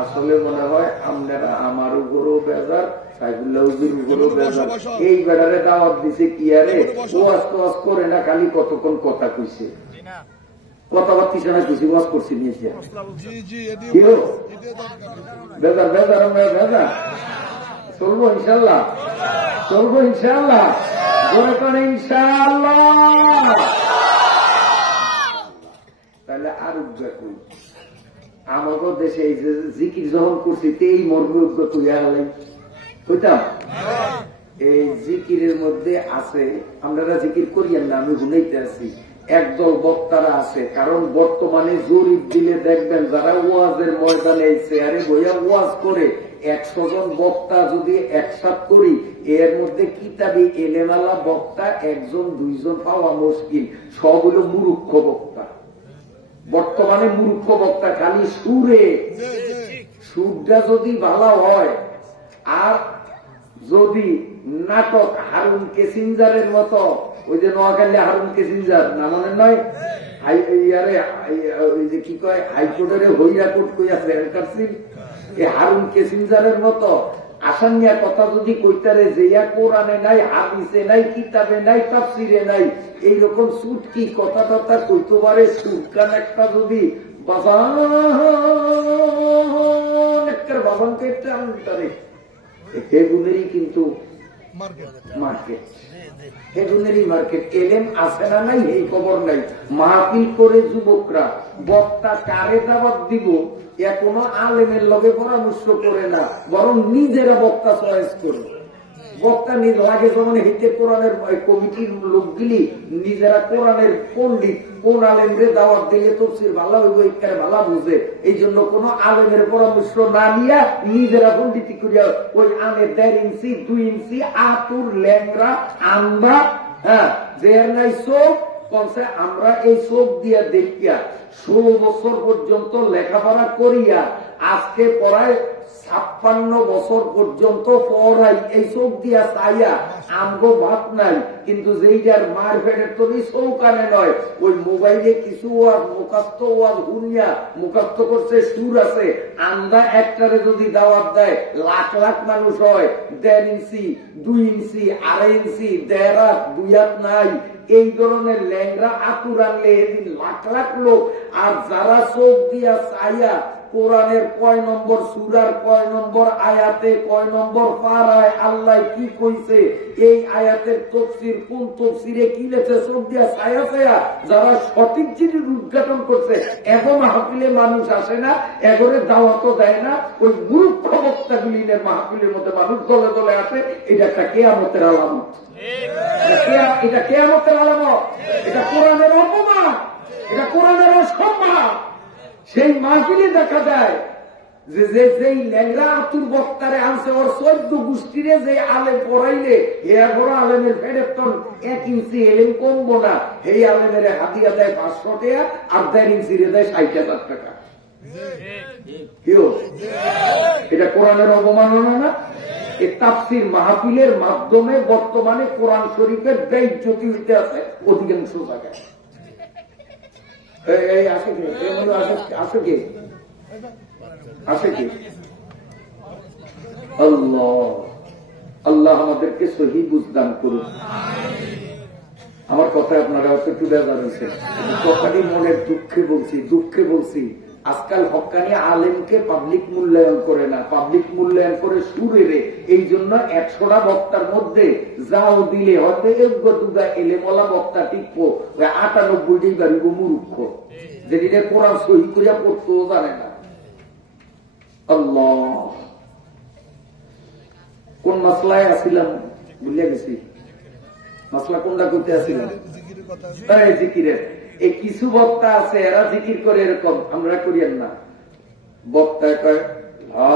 আসলে মনে হয় আপনারা আমার উপরও বেজার, সাইফুল্লাহ হুজুর উপরও বেজার। এই বেড়ারে দাওয়াত দিছে কি আরে ওয়াজ তোয়াজ করে না, খালি কতক্ষণ কথা কইছে, কথাবার্তা না কইছি, ওয়াজ করছি নিয়েছে। বেজার বেজার আমরা বেজার চলবো ইনশাল্লাহ, চলবো ইনশাল্লাহ, জোরে করে ইনশাল্লাহ। তাহলে আর উদ্যোগ করি আমাদের দেশে এই যে জিকির যখন করছি এই মর্মে উদ্যোগ করিয়া হলেন কইতাম। এই জিকিরের মধ্যে আছে, আপনারা জিকির করিয়েন না, আমি শুনাইতে আছি, একদল বক্তারা আছে। কারণ বর্তমানে জরিপ দিলে দেখবেন যারা ওয়াজের ময়দানে এই চেয়ারে বইয়া ওয়াজ করে, 100 জন বক্তা যদি একসাথ করি, এর মধ্যে কিতাবি এলেমালা বক্তা 1 জন 2 জন পাওয়া মুশকিল, সব হলো মূর্খ বক্তা। বর্তমানে মূর্খ বক্তা খালি সুরে, সুরটা যদি ভালো হয়, আর যদি নাটক হারুন কেসিঞ্জারের মতো, ওই যে নোয়াখালী হারুন কেসিঞ্জার না মনে নয়, কি কয় হাইকোর্টের হইয়া কোর্ট কইয়াছে হারুন কেসিঞ্জারের মতো আসানিয়া কথা যদি কইতারে যেয়া কোরআনে নাই, হাদিসে নাই, কিতাবে নাই, তাফসিরে নাই, এইরকম সুটকি কথা টথা কইতে পারে, সুটকান একটা যদি বাবানকে একটা আনতারে, সেগুলোরই কিন্তু মার্কেট, হেগুনেরই মার্কেট। এলেম আছে না নাই এই খবর নাই। মাহফিল করে যুবকরা বক্তা কারে দাওয়াত দিব এখনো আলেমের লগে পরামর্শ করে না, বরং নিজেরা বক্তা চয়েস করে। বক্তা নিজ লাগে যেমন হিতে কোরআনের কমিটির লোকগুলি নিজেরা কোরআনের পন্ডিত, কোন আলেমরে দাওয়াত দিলে তফসির ভালো হইব ইত্যাদি ভালো বুঝে, এই জন্য কোন আলেমের পরামর্শ না নিয়া নিজেরা পন্ডিতি করিয়া ওই আনে 1.5 ইঞ্চি 2 ইঞ্চি আতুর ল্যাংরা আমরা, হ্যাঁ জের নাই চোখ কনসে আমরা এই চোখ দিয়া দেখিয়া 16 বছর পর্যন্ত লেখাপড়া করিয়া আজকে পড়ায় 56 বছর পর্যন্ত পড়াই এই চোখ দিয়া চাইয়া আমগো ভাত নাই, কিন্তু যেইটার মার ফেটের তুমি চৌকানে নয় ওই মোবাইলে কিছু ওয়াজ মুখাস্ত ওয়াজ হুনিয়া মুখাস্ত করছে সুর আছে, আমরা একটারে যদি দাওয়াত দেয় লাখ লাখ মানুষ হয়, 1.5 ইঞ্চি 2 ইঞ্চি 2.5 ইঞ্চি 1.5 হাত 2 হাত নাই, এই ধরনের ল্যাংরা আতুর আনলে এদিন লাখ লাখ লোক। আর যারা চোখ দিয়া চাইয়া কোরআনের কয় নম্বর সূরার কয় নম্বর আয়াতে কয় নম্বর পারায় আল্লাহ কি কইছে, এই আয়াতের তাফসীর কোন তাফসীরে কি লেখছে চোখ দিয়া ছায়া ছায়া যারা সঠিক জিনিস উদ্ঘাটন করছে, এখন মাহফিলে মানুষ আসে না, এগরে দাওয়াতও দেয় না, ওই মূর্খ বক্তাগুলিনের মাহফিলের মধ্যে মানুষ দলে দলে আসে। এটা একটা কিয়ামতের আলামত, এটা কিয়ামতের আলামত, এটা কোরআনের অপমান, এটা কোরআনের অসম্মান। সেই মাহফিলে দেখা যায় যে যেই ল্যাংরা আতুর বক্তারে আনছে ওর 14 গোষ্ঠীরে যে আলেম পড়াইলে এর বড় আলেমের ফেরের তন 1 ইঞ্চি এলেম কমবো না, এই আলেমের হাতিয়া দেয় 500 টাকা আর 1.5 ইঞ্চি দেয় 60,000 টাকা। এটা কোরআনের অবমাননা না? এই তাফসীর মাহফিলের মাধ্যমে বর্তমানে কোরআন শরীফের বেইজ্জতি হইতে আছে অধিকাংশ জায়গায়। আল্লাহ আমাদেরকে সহি বুঝদান করুন। আমার কথা আপনারা একটু বেজার হয়েছে, কথাটি মনের দুঃখে বলছি। আজকাল হক্কানি আলেমকে পাবলিক মূল্যায়ন করে না, পাবলিক মূল্যায়ন করে সুরেরে। এই জন্য 100টা বক্তার মধ্যে যাও দিলে হয়তো 1-2টা এলেমওয়ালা বক্তা টিকবো, 98টাই বাড়িব মূর্খ, যেদিনে কোরআন সহি করিয়া পড়তেও জানে না। আল্লাহ, কোন মাসলায় আসিলাম বুঝিয়া গেছি, মাসলা কোনটা করতে আসিলাম? জিকিরের। এই কিছু বক্তা আছে এরা জিকির করে এরকম, আমরা করিয়েন না। বক্তায় কয় লা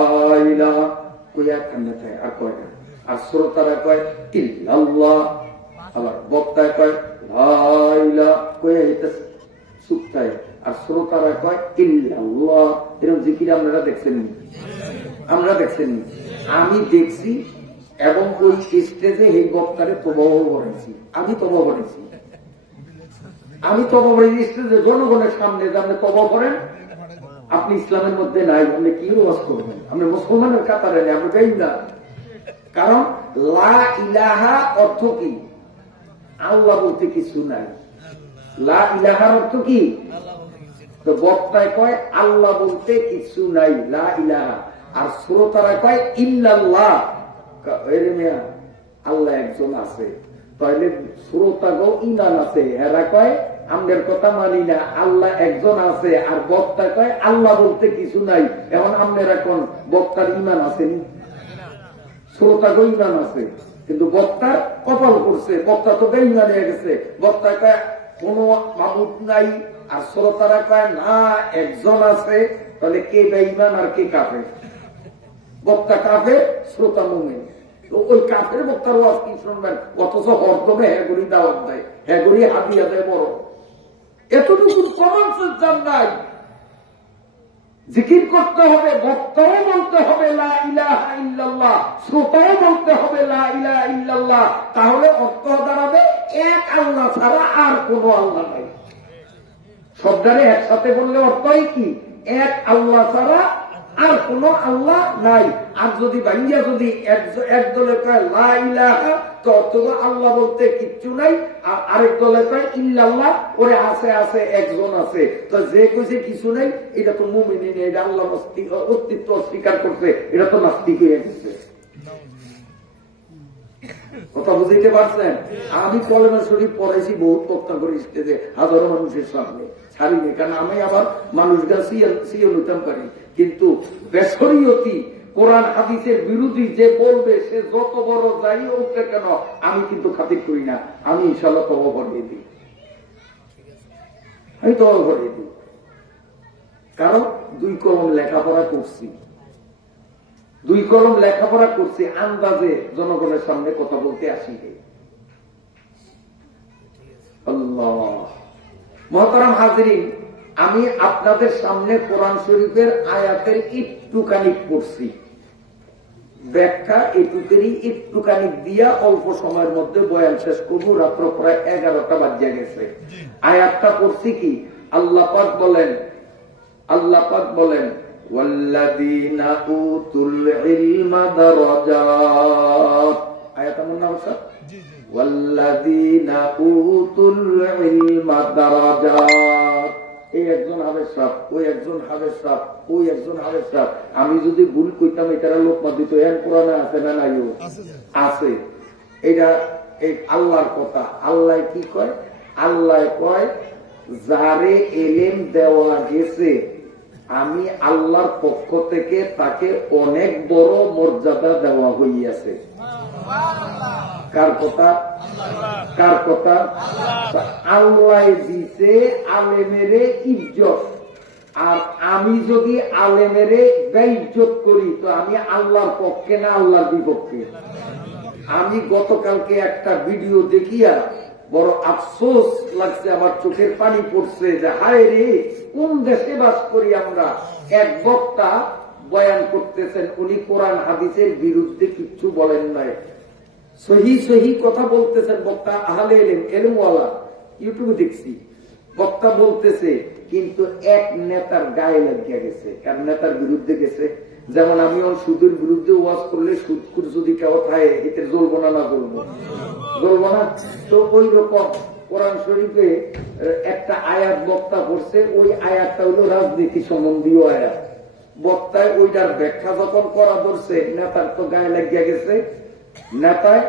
ইলাহা কইয়া কান্না থাকে আর কয় না, আর শ্রোতারা কয় ইল্লাল্লাহ, আবার বক্তায় কয় লা ইলাহা কইয়া এটা চুপ থাকে, আর শ্রোতারা কয় ইল্লাল্লাহ। এরকম জিকির আপনারা দেখছেন? আমরা দেখছেন? আমি দেখছি, এবং ওই স্টেজে এই বক্তারে তবাহ করেছি, আমি তবাহ করেছি। স্টেজে জনগণের সামনে যে আপনি তবাহ করেন, আপনি ইসলামের মধ্যে নাই, আপনি কি ওয়াজ করবেন? আপনি মুসলমানের কাতারে নেই, আপনি গাই না। কারণ লা ইলাহা অর্থ কি? আল্লাহ বলতে কিছু নাই। লা ইলাহার অর্থ কি? তো বক্তায় কয় আল্লাহ বলতে কিছু নাই, লা ইলাহা। আর শ্রোতারা কয় ইল্লাল্লাহ, আল্লাহ একজন আছে। তাহলে শ্রোতাগো ইমান আছে, এরা কয় আমাদের কথা মানি না, আল্লাহ একজন আছে। আর বক্তা কয় আল্লাহ বলতে কিছু নাই। এখন আপনারা কোন বক্তার ইমান আসেনি? শ্রোতাগো ইমান আছে, কিন্তু বক্তার কপাল করছে, বক্তা তো বেঈমান হয়ে গেছে। বক্তা কয় কোন মাবুদ নাই, আর শ্রোতারা কয় না একজন আছে। তাহলে কে বেঈমান আর কে কাফের? বক্তা কাফের, শ্রোতা মুমিন। ওই কাফের বক্তার ওয়াজ কি শুনবেন? অথচ হরদমে হ্যাগুড়ি দাওয়াত দেয়, হ্যাগুড়ি হাদিয়া দেয় বড়। এতটুকু কমন সেন্স জান নাই। জিকির করতে হবে, বক্তাও বলতে হবে লা ইলাহা ইল্লাল্লাহ, শ্রোতাও বলতে হবে লা ইলাহা ইল্লাল্লাহ। তাহলে অর্থ দাঁড়াবে এক আল্লাহ ছাড়া আর কোন আল্লাহ নাই। শব্দটারে একসাথে বললে অর্থই কি? এক আল্লাহ ছাড়া আর কোন আল্লাহ নাই। আর যদি ভাঙ্গিয়া যদি এক দলে কয় লা ইলাহা, তো অথবা আল্লাহ বলতে কিচ্ছু নাই, আর আরেক দলে কয় ইল্লাল্লাহ, ওরে আছে আছে একজন আছে। তো যে কইছে কিছু নাই, এটা তো মুমিন নেই, এটা আল্লাহ অস্তিত্ব অস্বীকার করছে, এটা তো নাস্তিক হয়ে গেছে। কথা বুঝতে পারছেন? আমি কলেমা শরীফ পড়াইছি বহুত বক্তা করে স্টেজে হাজারো মানুষের সামনে, ছাড়িনি, কারণ আমি আবার মানুষরা সিও নিতাম পারি। কিন্তু বেসরিয়তি কোরআন হাদিসের বিরোধী যে বলবে সে যত বড় যাই হোক কেন আমি কিন্তু খাতির করি না। আমি ইনশাল্লাহ তওবা ভরিয়ে দিই, আমি তওবা ভরিয়ে দিই। কারণ 2 কলম লেখাপড়া করছি, 2 কলম লেখাপড়া করছি, আন্দাজে জনগণের সামনে কথা বলতে আসি। আল্লাহ মুহতারাম হাজিরিন, আমি আপনাদের সামনে কোরআন শরীফের আয়াতের একটুখানি পড়ছি, ব্যাখ্যা এটুকেরই একটুখানি দিয়া অল্প সময়ের মধ্যে বয়ান শেষ করবো। রাত্র প্রায় 11টা বাজিয়া গেছে। আয়াতটা পড়ছি কি, আল্লাহ পাক বলেন ওয়াল্লাযীনা উতুল ইলমা দারাজাত। আয়াত আমার নাম স্যার, ওয়াল্লাযীনা উতুল ইলমা দারাজাত। এই একজন হাফেজ সাহেব, ওই একজন হাফেজ সাহেব, ওই একজন হাফেজ সাহেব। আমি যদি ভুল কইতাম এটারা লোকমা দিত, এর কোরআনে আছে না নাই? আছে। এটা এই আল্লাহর কথা। আল্লাহ কি কয়? আল্লাহ কয় যারে এলেম দেওয়া গেছে আমি আল্লাহর পক্ষ থেকে তাকে অনেক বড় মর্যাদা দেওয়া হইয়াছে। কার কথা? কার কথা? আল্লাহ দিছে আলেমেরে ইজ্জত। আর আমি যদি আলেমেরে বেইজ্জত করি তো আমি আল্লাহর পক্ষে না আল্লাহর বিপক্ষে? আমি গতকালকে একটা ভিডিও দেখিয়া বড় আফসোস লাগছে, আমার চোখের পানি পড়ছে যে হায় রে, কোন দেশে বাস করি আমরা। এক বক্তা বয়ান করতেছেন, উনি কোরআন হাদিসের বিরুদ্ধে কিচ্ছু বলেন নাই, সহি সহি কথা বলতেছেন। বক্তা আহলে এলেম, এলমওয়ালা, ইউটিউবে দেখছি। বক্তা বলতেছে কিন্তু এক নেতার গায়ে লাগিয়া গেছে। কার নেতার বিরুদ্ধে গেছে? যেমন আমি সুদের বিরুদ্ধে ওয়াজ করলে সুদকুর যদি কেউ থাকে এতে জ্বলবো না? না জ্বলবো, জ্বলবো না। তো ওই রকম কোরআন শরীফে একটা আয়াত বক্তা পড়ছে, ওই আয়াতটা হলো রাজনীতি সম্বন্ধীয় আয়াত। বক্তায় ওইটার ব্যাখ্যা যখন করা ধরছে, নেতার তো গায়ে লাগিয়া গেছে। নেতায়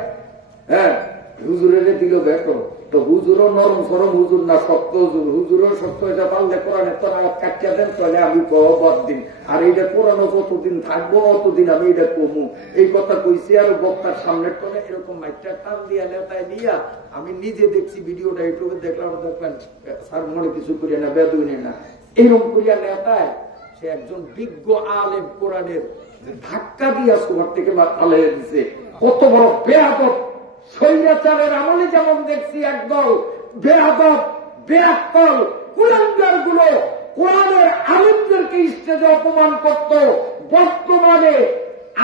হুজুরের দিল বেতন, তো হুজুরও নরম সরম হুজুর না, শক্ত হুজুর। হুজুরও শক্ত হয়ে পারলে কোরআনের তোর আয়াত কাটিয়া দেন, তাহলে আমি বাদ দিন। আর এইটা কোরআনও যতদিন থাকবো অতদিন আমি এটা কমু। এই কথা কইছি। আর বক্তার সামনের তোলে এরকম মাইকটা টান দিয়া নেতায় দিয়া, আমি নিজে দেখছি ভিডিওটা, ইউটিউবে দেখলাম, দেখবেন স্যার মনে কিছু করিয়া না, বেদুইনে না, এরকম করিয়া নেতায় সে একজন বিজ্ঞ আলেম কোরআনের ধাক্কা দিয়া সুভার থেকে পালিয়ে দিছে। কত বড় বেয়াদব! স্বৈরাচারের আমলে যেমন দেখছি একদল বেয়াদব বেয়াক্কল কুলাঙ্গার গুলো কোরআনের আলেমদেরকে স্টেজে অপমান করত, বর্তমানে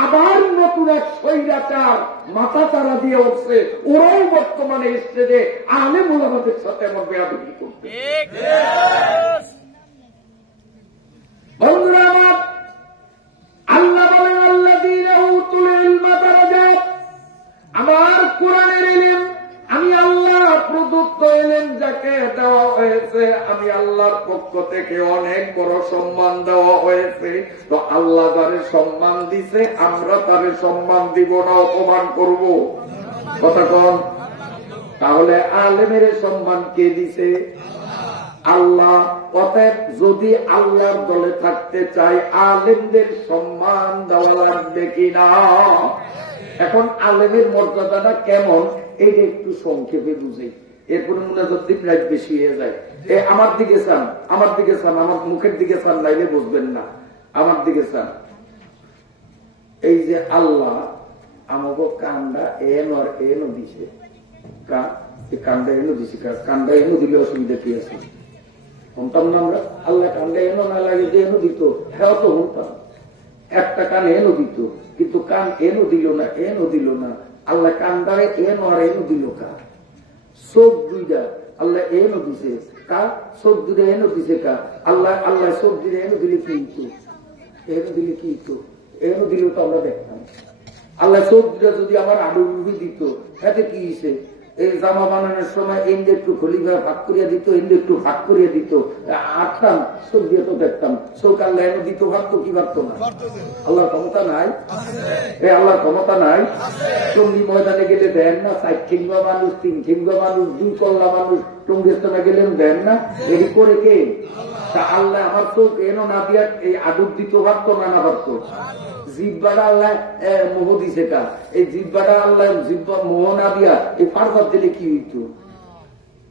আবার নতুন এক স্বৈরাচার মাথা চারা দিয়ে উঠছে। ওরাও বর্তমানে স্টেজে আলেম ওলামাদের সাথে আমার বেয়াদবি করছে। বন্ধুরা আমার, আল্লাহ বলেন আল্লাযীনা উতুল ইলমা দারাজাত। আমার কোরআনের ইলম আমি আল্লাহ প্রদত্ত ইলম যাকে দেওয়া হয়েছে, আমি আল্লাহর পক্ষ থেকে অনেক বড় সম্মান দেওয়া হয়েছে। তো আল্লাহ তারে সম্মান দিছে, আমরা তারে সম্মান দিব না, অপমান করব? কথা কন। তাহলে আলেমের সম্মান কে দিছে? আল্লাহ। অতএব যদি আল্লাহর দলে থাকতে চাই আলেমদের সম্মান দেওয়া লাগবে কিনা? এখন আলেমের মর্যাদাটা কেমন এইটা একটু সংক্ষেপে বুঝাই, এরপরে মুনাজাত দিন রাত বেশি হয়ে যায়। আমার দিকে চান, আমার দিকে চান, আমার মুখের দিকে চান, নাইলে বুঝবেন না। আমার দিকে চান। এই যে আল্লাহ আমাকে কান্ডা এনো দিছে, কান্ডা এনো দিছে, কান্ডা এনো দিলে অসুবিধা কি আছে? শুনতাম না আমরা? আল্লাহ কান্ডা এনো না লাগে যে এনো দিত, হ্যাঁ তো শুনতাম। একটা কান এনো দিত, কিন্তু কান এনো দিল না, এনো দিল না। আল্লাহ কান্ডারে এনো আর এনো দিল কা? চোখ দুইটা আল্লাহ এনো দিছে কা? চোখ দুইটা এনো দিছে কা? আল্লাহ আল্লাহ চোখ দুইটা এনো দিলে কি হইতো? এনো দিলে কি হইতো? এনো দিলেও তো আমরা দেখতাম। আল্লাহ চোখ দুইটা যদি আমার আডু দিত, এতে কি হয়েছে? এই জামা বানানোর সময় এন্ডে একটু খলিফা ভাগ করিয়া দিত, এন্ডে একটু ভাগ করিয়া দিত, আটতাম চোখ দিয়ে তো দেখতাম, চোখ আল্লাহ দিত, ভাবতো কি ভাবতো না? আল্লাহর ক্ষমতা নাই? আল্লাহর ক্ষমতা নাই? টঙ্গি ময়দানে গেলে দেন না, 4 ঠেঙ্গা মানুষ, 3 ঠেঙ্গা মানুষ, 2 কল্লা মানুষ টঙ্গি স্থানে গেলেন দেন না? এটি করে কে? আল্লাহ আমার চোখ এনো না দিয়া এই আদব দিত, ভাবতো না না ভাবতো? জিব্বাটা আল্লাহ মোহ দিছে কা? এই জিব্বাটা আল্লাহ জিব্বা মোহ না দিয়া এই ফারফার দিলে কি হইত?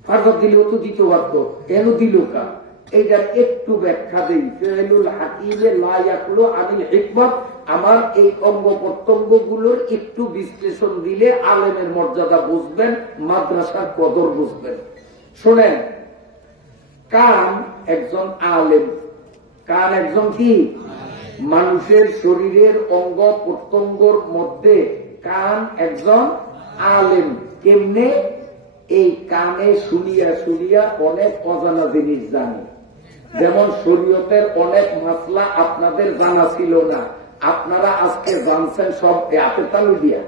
ফারফার দিলেও তো দিতে পারত, কেন দিল কা? এইটার একটু ব্যাখ্যা দেই। ফিআলুল হাকিমে লা ইয়াকলু আনিল হিকমত, আমার এই অঙ্গ প্রত্যঙ্গ গুলোর একটু বিশ্লেষণ দিলে আলেমের মর্যাদা বুঝবেন, মাদ্রাসার কদর বুঝবেন। শোনেন, কান একজন আলেম। কান একজন কি? মানুষের শরীরের অঙ্গ প্রত্যঙ্গর মধ্যে কান একজন আলেম। কেমনে? এই কানে শুনিয়া শুনিয়া অনেক অজানা জিনিস জানে। যেমন শরীয়তের অনেক মাসলা আপনাদের জানা ছিল না, আপনারা আজকে জানছেন সব হাতে তালু দিয়া।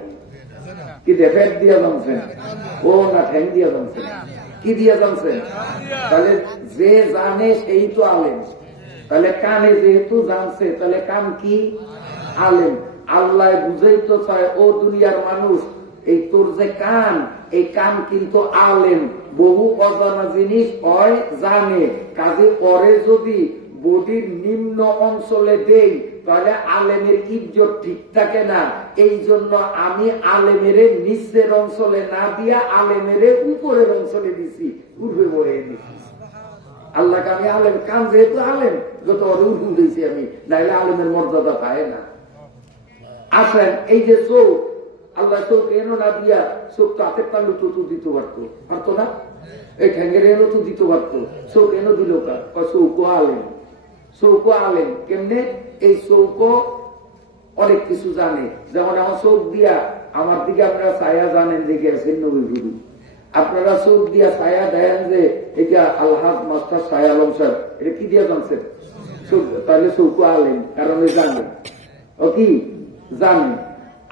কি দেখেন দিয়া জানছেন? ও না ঠ্যাং দিয়া জানছেন? কি দিয়া জানছেন? তাহলে যে জানে সেই তো আলেম। তাহলে কানে যেহেতু জানছে, তাহলে কান কি? আলেম। আল্লাহ বুঝেই তো চায়, ও দুনিয়ার মানুষ, এই তোর যে কান, এই কান কিন্তু আলেম, বহু অজানা জিনিস হয় জানে। কাজে পরে যদি বডির নিম্ন অঞ্চলে দেই তাহলে আলেমের ইজ্জত ঠিক থাকে না। এই জন্য আমি আলেমের নিচের অঞ্চলে না দিয়া আলেমের উপরের অঞ্চলে দিছি, উর্বে বয়ে দিছি। আল্লাহকে আমি আলেম, কান যেহেতু আলেম, যত উর্দু দিয়েছি আমি, নাইলে আলেমের মর্যাদা পায় না। আসেন, এই যে চোখ, আল্লাহ চোখ এনো না দিয়া চোখ তো হাতের তালু তো দিতে পারতো, পারতো না? এই ঠ্যাঙ্গের এনো তো দিতে পারতো, চোখ এনো দিল কা? চৌকো আলেম। চৌকো আলেম কেমনে? এই চৌকো অনেক কিছু জানে। যেমন আমার চোখ দিয়া আমার দিকে আপনারা ছায়া জানেন যে গেছেন নবী গুরু, আপনারা চোখ দিয়া ছায়া দেন যে এটা আলহাজ মাস্টার ছায়া আলম সাহেব, এটা কি দিয়া জানছেন? তাহলে চৌকো আলেম, কারণ জানেন। ও কি জানেন?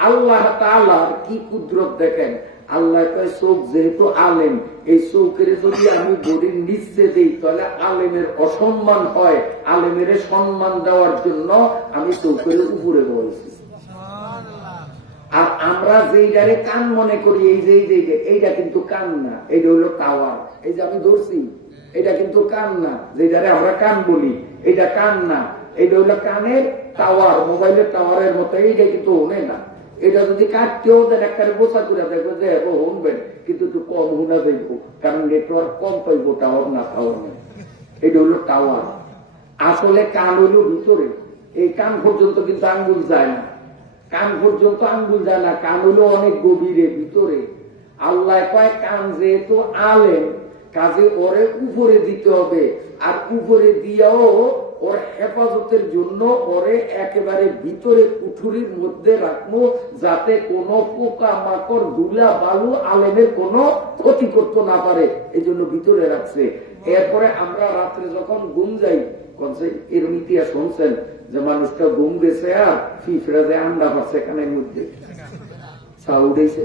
আল্লাহ তাআলার কি কুদরত দেখেন। আল্লাহ কয় চোখ যেহেতু আলেম, এই চোখের যদি আমি বডির নিচে দিই তাহলে আলেমের অসম্মান হয়, আলেমের সম্মান দেওয়ার জন্য আমি চোখের উপরে বলছি। আর আমরা যেইটারে কান মনে করি, এই যে এইটা কিন্তু কান না, এইটা হলো টাওয়ার। এই যে আমি ধরছি, এটা কিন্তু কান না। যেটারে আমরা কান বলি, এটা কান না, এইটা হলো কানের টাওয়ার, মোবাইলের টাওয়ারের মতো। এইটা কিন্তু হনে না। এটা যদি কাটতেও দেন একটা বোঝা করে দেখবো যে শুনবেন, কিন্তু একটু কম হুনা দেখবো, কারণ নেটওয়ার্ক কম পাইবো টাওয়ার না টাওয়ার নেই। এটা হলো টাওয়ার। আসলে কান হইল ভিতরে, এই কান পর্যন্ত কিন্তু আঙ্গুল যায় না, কান পর্যন্ত আঙ্গুল যায় না, কান হইল অনেক গভীরে ভিতরে। আল্লাহ কয় কান যেহেতু আলেম, কাজে ওরে উপরে দিতে হবে। আর উপরে দিয়েও ওর হেফাজতের জন্য ওরে একেবারে ভিতরে কুঠুরির মধ্যে রাখবো, যাতে কোনো পোকা মাকড় ধুলা বালু আলেমের কোনো ক্ষতি করতে না পারে, এই জন্য ভিতরে রাখছে। এরপরে আমরা রাত্রে যখন ঘুম যাই, এরকম ইতিহাস শুনছেন যে মানুষটা ঘুম গেছে আর ফিফড়া যে আন্ডা পাচ্ছে কানের মধ্যে চা উঠেছে।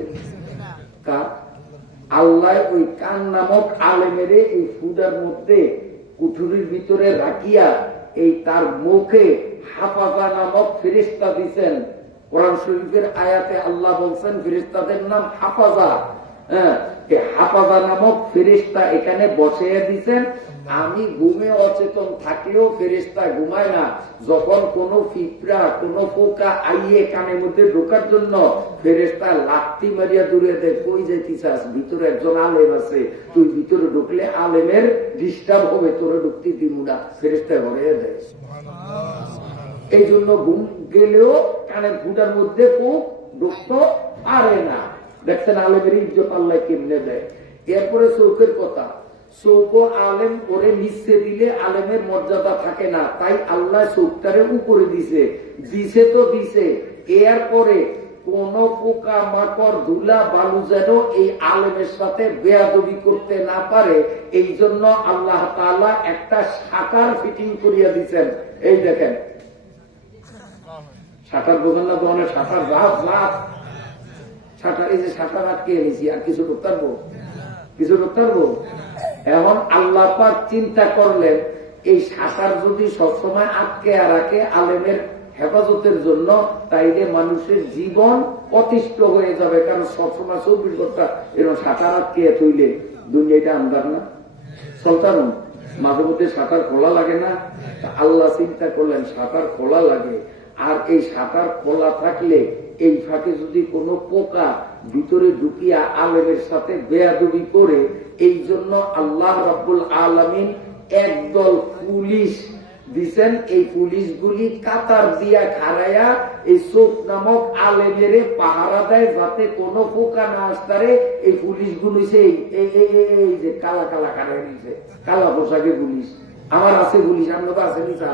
আল্লাহ ওই কান নামক আলেমের এই ফুডার মধ্যে কুঠুরির ভিতরে রাখিয়া এই তার মুখে হাফাজা নামক ফেরেশতা দিচ্ছেন। কোরআন শরীফের আয়াতে আল্লাহ বলছেন ফেরেশতাদের নাম হাফাজা। হাফাজা নামক ফেরেশতা এখানে বসিয়ে দিচ্ছেন। আমি ঘুমে অচেতন থাকলেও ফেরেশতা ঘুমায় না। যখন কোন পিঁপড়া কোন পোকা আইয়ে কানের মধ্যে ঢোকার জন্য ফেরেশতা লাঠি মারিয়া দূরে দেয়, কই যাইতিছাস? ভিতরে একজন আলেম আছে, তুই ভিতরে ঢুকলে আলেমের ডিস্টার্ব হবে, তোরে ঢুকতে দিব না। ফেরেশতা ভরিয়ে দেয়। এই জন্য ঘুম গেলেও কানের ফুটার মধ্যে পোক ঢুকতে পারে না। দেখছেন আলেমের ইজ্জত আল্লাহ কেমনে দেয়। এরপরে চৌকের কথা, চৌকো আলেম করে নিচে দিলে আলেমের মর্যাদা থাকে না, তাই আল্লাহ চৌকটারে উপরে দিছে। দিছে তো দিছে, এরপরে কোন পোকা মাকড় ধুলা বালু যেন এই আলেমের সাথে বেয়াদবি করতে না পারে, এই জন্য আল্লাহ তাআলা একটা শাটার ফিটিং করিয়া দিচ্ছেন। এই দেখেন শাটার বোঝেন না, দোকানে শাটার রাত রাত সাঁতার, এই যে সাঁতার আটকে এনেছি, আর কিছু করতে পারবো? কিছু করতে পারবো? এখন আল্লাহ পাক চিন্তা করলেন এই সাঁতার যদি সবসময় আটকে রাখে আলেমের হেফাজতের জন্য, তাইলে মানুষের জীবন অতিষ্ঠ হয়ে যাবে। কারণ সবসময় 24 ঘন্টা এরকম সাঁতার আটকে থইলে দুনিয়াটা আন্দার না চলতাম, মাঝে মধ্যে সাঁতার খোলা লাগে না? আল্লাহ চিন্তা করলেন সাঁতার খোলা লাগে, আর এই সাঁতার খোলা থাকলে এই ফাঁকে যদি কোনো পোকা ভিতরে ঢুকিয়া আলেমের সাথে বেয়াদবি করে, এই জন্য আল্লাহ রাব্বুল আলামিন একদল পুলিশ দিচ্ছেন। এই পুলিশগুলি কাতার দিয়া খাড়াইয়া এই চোখ নামক আলেমের পাহারা দেয়, যাতে কোনো পোকা না আসতারে। এই পুলিশগুলো এই যে কালা কালা খাড়াই দিয়েছে, কালা পোশাকে পুলিশ। আমার আছে পুলিশ, আমরা তো আছে নিচা,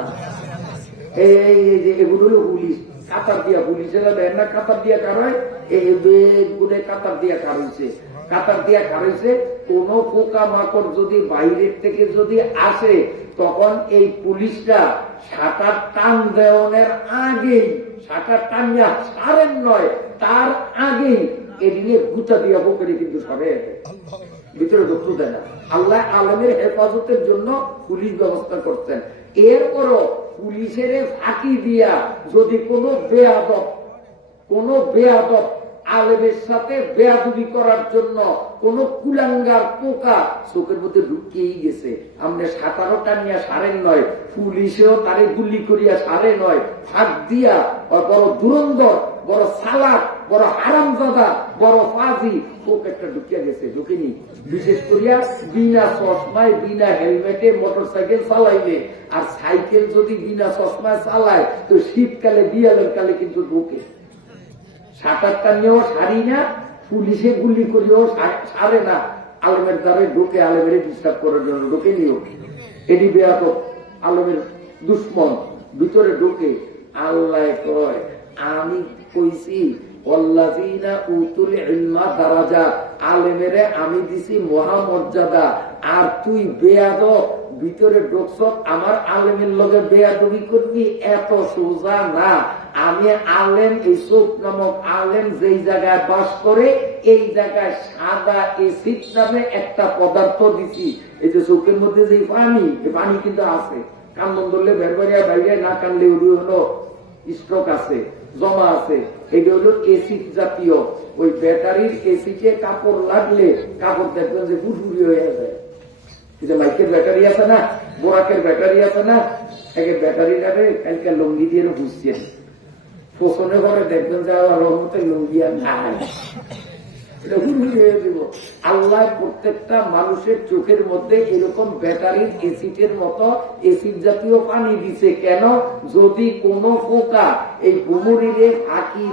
এই যে এগুলো হলো পুলিশ। কাতার দিয়া পুলিশেরা দেয় না, কাতার দিয়া খাড়ায়, এই বেগুনে কাতার দিয়া খাড়াইছে, কাতার দিয়া খাড়াইছে। কোন পোকা মাকড় যদি বাইরের থেকে যদি আসে, তখন এই পুলিশরা সাঁতার টান দেওয়ার আগেই, সাঁতার টান দেওয়া সারেন নয়, তার আগেই এদিকে গুতা দিয়া পোকরে কিন্তু সবে ভিতরে ঢুকতে দেয় না। আল্লাহ আলমের হেফাজতের জন্য পুলিশ ব্যবস্থা করতেন। এরপরও পুলিশের ফাঁকি দিয়া যদি কোনো বেয়াদব আলেমের সাথে বেয়াদবি করার জন্য কোন কুলাঙ্গার পোকা চোখের মধ্যে ঢুকিয়েই গেছে, আমরা সাঁতারও টানিয়া সারেন নয়, পুলিশেও তারে গুলি করিয়া সারে নয়, ফাঁক দিয়া বড় দুরন্দর, বড় সালাক, বড় হারামজাদা, বড় ফাজি পোক একটা ঢুকিয়া গেছে, ঢুকেনি। বিশেষ করিয়া বিনা চশমায়, বিনা হেলমেটে মোটর সাইকেল চালাইলে, আর সাইকেল যদি বিনা চশমায় চালায় তো শীতকালে বিয়ালের কালে কিন্তু ঢুকে। সাঁতার টানিয়েও সারি না, পুলিশে গুলি করিও সারে না, আলমের দ্বারে ঢুকে আলমের ডিস্টার্ব করার জন্য ঢুকে নিও। এটি বেয়াদব আলমের দুশ্মন ভিতরে ঢুকে। আল্লাহ কয় আমি কইছি ওয়াল্লাযীনা উতুল ইলমা দারাজাত, আলেমেরে আমি দিছি মহামর্যাদা, আর তুই বেয়াদব ভিতরে ঢুকছ, আমার আলেমের লগে বেয়াদবি করবি, এত সোজা না। আমি আলেম, এই চোখ নামক আলেম যেই জায়গায় বাস করে, এই জায়গায় সাদা এসিড নামে একটা পদার্থ দিছি। এই যে চোখের মধ্যে যে পানি, এই পানি কিন্তু আছে, কান্দন ধরলে বেরবারিয়া বাইরে, না কানলে ওই হলো স্ট্রোক আছে, জমা আছে। এটা হলো এসিড জাতীয়। ওই ব্যাটারির এসিডে কাপড় লাগলে কাপড় দেখবেন যে ফুরফুরি হয়ে যায়। যে মাইকের ব্যাটারি আছে না, বোরাকের ব্যাটারি আছে না, একে ব্যাটারিটারে কালকে লঙ্গি দিয়ে বুঝছেন, পোষণে করে দেখবেন যে রহমতের লঙ্গি আর নাই, এটা হুড়হুড়ি হয়ে দিব। আল্লাহ প্রত্যেকটা মানুষের চোখের মধ্যে এরকম ব্যাটারির এসিডের মতো এসিড জাতীয় পানি দিছে। কেন? যদি কোন পোকা এই বুমুরিরে ফাঁকি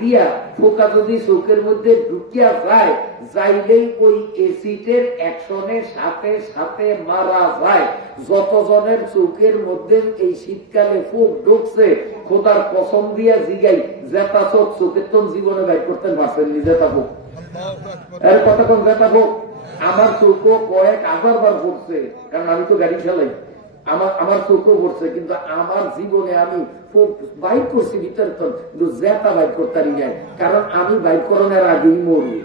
দিয়া পোকা যদি চোখের মধ্যে ঢুকিয়া যায়, যাইলেই ওই এসিডের অ্যাকশনের সাথে সাথে মারা যায়। যতজনের চোখের মধ্যে এই শীতকালে ফুক ঢুকছে, খোদার কসম দিয়া জিগাই, জেতা চোখ চোখের তো জীবনে বাইর করতে পারছেননি, জেতা ফুক এর কথা কোন জেতা ফুক? আমার চোখও কয়েক হাজার বার পড়ছে, কারণ আমি তো গাড়ি চালাই, আমার চোখও পড়ছে, কিন্তু আমার জীবনে আমি বাইক করছি ভিতরে তো, কিন্তু জেতা বাইক করতে নাই, কারণ আমি বাইক করানোর আগেই মরি,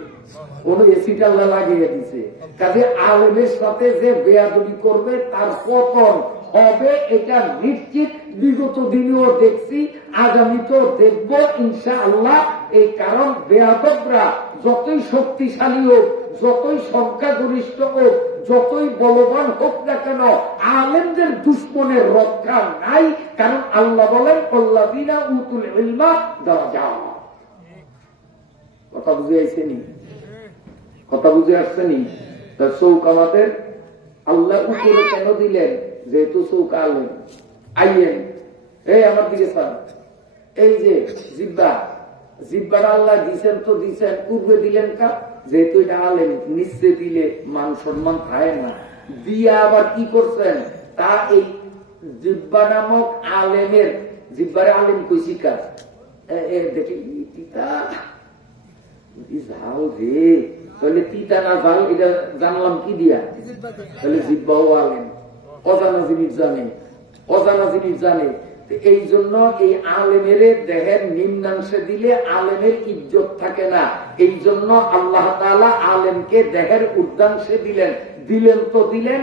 কোন এসিড আল্লাহ লাগিয়ে দিছে। কাজে আলেমের সাথে যে বেয়াদবি করবে তার পতন হবে, এটা নিশ্চিত। বিগত দিনেও দেখছি, আগামী তো দেখবো ইনশাআল্লাহ। এই কারণ বেয়াদবরা যতই শক্তিশালী হোক, যতই সংখ্যাগরিষ্ঠ হোক, যতই বলবান হোক না কেন, আলেমদের দুশ্মনের রক্ষা নাই। কারণ আল্লাহ বলেন আল্লাযীনা উতুল ইলমা দারাজাত। কথা বুঝে আইছেনি? কথা বুঝে আসছেনি? চৌক আমাদের আল্লাহ উপরে কেন দিলেন? যেহেতু চৌক আলেম। আইয়েন, এই আমার দিকে স্যার, এই যে জিব্বাটা আল্লাহ দিছেন তো দিছেন, পূর্বে দিলেন কা? যেহেতু এটা আলেম, নিচে দিলে মান সম্মান থাকে না, দিয়া আবার কি করছেন? তা এই জিব্বা নামক আলেমের, জিব্বারে আলেম কইছি কাজ দেখি তিতা ঝাল রে, তাহলে তিতা না ঝাল এটা জানলাম কি দিয়া? তাহলে জিব্বাও আলেম, অজানা জিনিস জানে, অজানা জিনিস জানে। এই জন্য এই আলেমের দেহের নিম্নাংশে দিলে আলেমের ইজ্জত থাকে না। এই জন্য আল্লাহ তাআলা আলেমকে দেহের ঊর্ধ্বাংশে দিলেন। দিলেন তো দিলেন,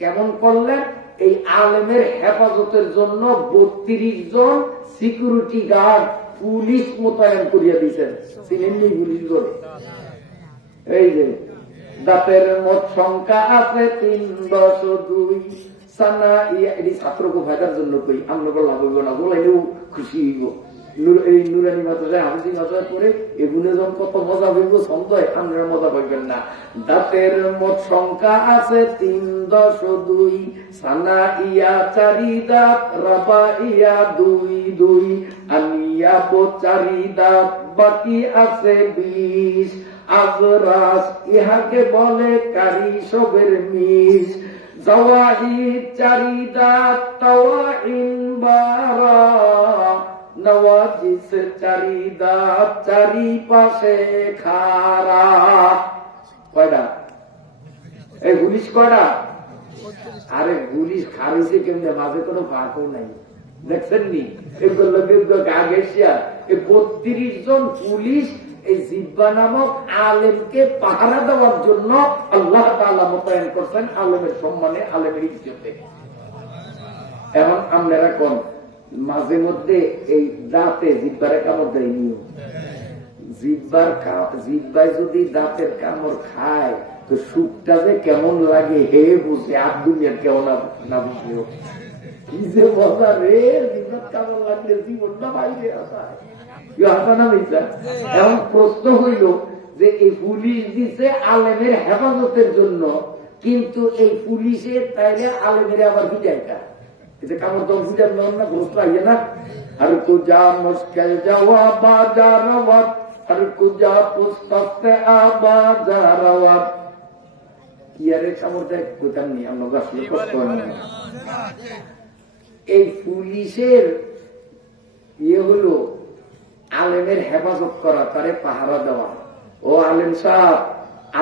কেমন করলেন? এই আলেমের হেফাজতের জন্য 32 জন সিকিউরিটি গার্ড পুলিশ মোতায়েন করিয়া দিয়েছেন। চিনেননি পুলিশ করে? এই যে দাঁতের মোট সংখ্যা আছে 302। সানা ইয়া এটি ছাত্রকে ফায়দার জন্য কই, আমরা লাভ হইব না, বলাইলেও খুশি হইব। এই নুরানি মাদ্রাসায় হাফিজি মাদ্রাসা করে এগুলো যখন কত মজা হইব ছন্দ, আমরা মজা পাইবেন না। দাঁতের মোট সংখ্যা আছে 302। সানা ইয়া 4 দাঁত, রাবা ইয়া 2 আনিয়া 4 দাঁত, বাকি আছে 20। আজরাস ইহাকে বলে কারি সবের মিশ। জাওয়াহিদ 4 দাঁত, তাওয়াইন 12। নওয়াজিস 4 দাঁত, চারিপাশে খাড়া। কয়টা? এই পুলিশ কয়টা? আরে পুলিশ খারিছে কেমনে, মাঝে কোনো ফাঁকও নাই, দেখছেন নি? এগুলো গা গেছিয়া 32 জন পুলিশ এই জিব্বা নামক আলেমকে পাহারা দেওয়ার জন্য আল্লাহ তাআলা মোতায়েন করছেন, আলেমের সম্মানে, আলেমের ইজ্জতে। এখন আপনারা কোন মাঝে মধ্যে এই দাঁতে জিব্বারে কামড় দেয়নি? জিব্বায় যদি দাঁতের কামড় খায় তো সুখটা যে কেমন লাগে হে বুঝে, আর দুনিয়ার কেমন না বুঝলেও কি যে মজা রে। জিব্বার কামড় লাগলে জীবনটা বাইরে আসায়। এখন প্রশ্ন হইল যে এই পুলিশ দিছে আলেমের হেফাজতের জন্য, কিন্তু এই পুলিশে তাইলে আলেমের আবার বিদায়টা কামড় দল বুঝার না, ঘোষ পাইয়ে না। আর কুজা মুশকিল জওয়াব বাজারওয়াত, আর কুজা পুস্তকে আবাজারওয়াত। কি আরে কামড় দেয় কইতাম নি, আমরা আসলে কষ্ট হয় না। এই পুলিশের ইয়ে হলো আলেমের হেফাজত করা, তারে পাহারা দেওয়া। ও আলেম সাহেব,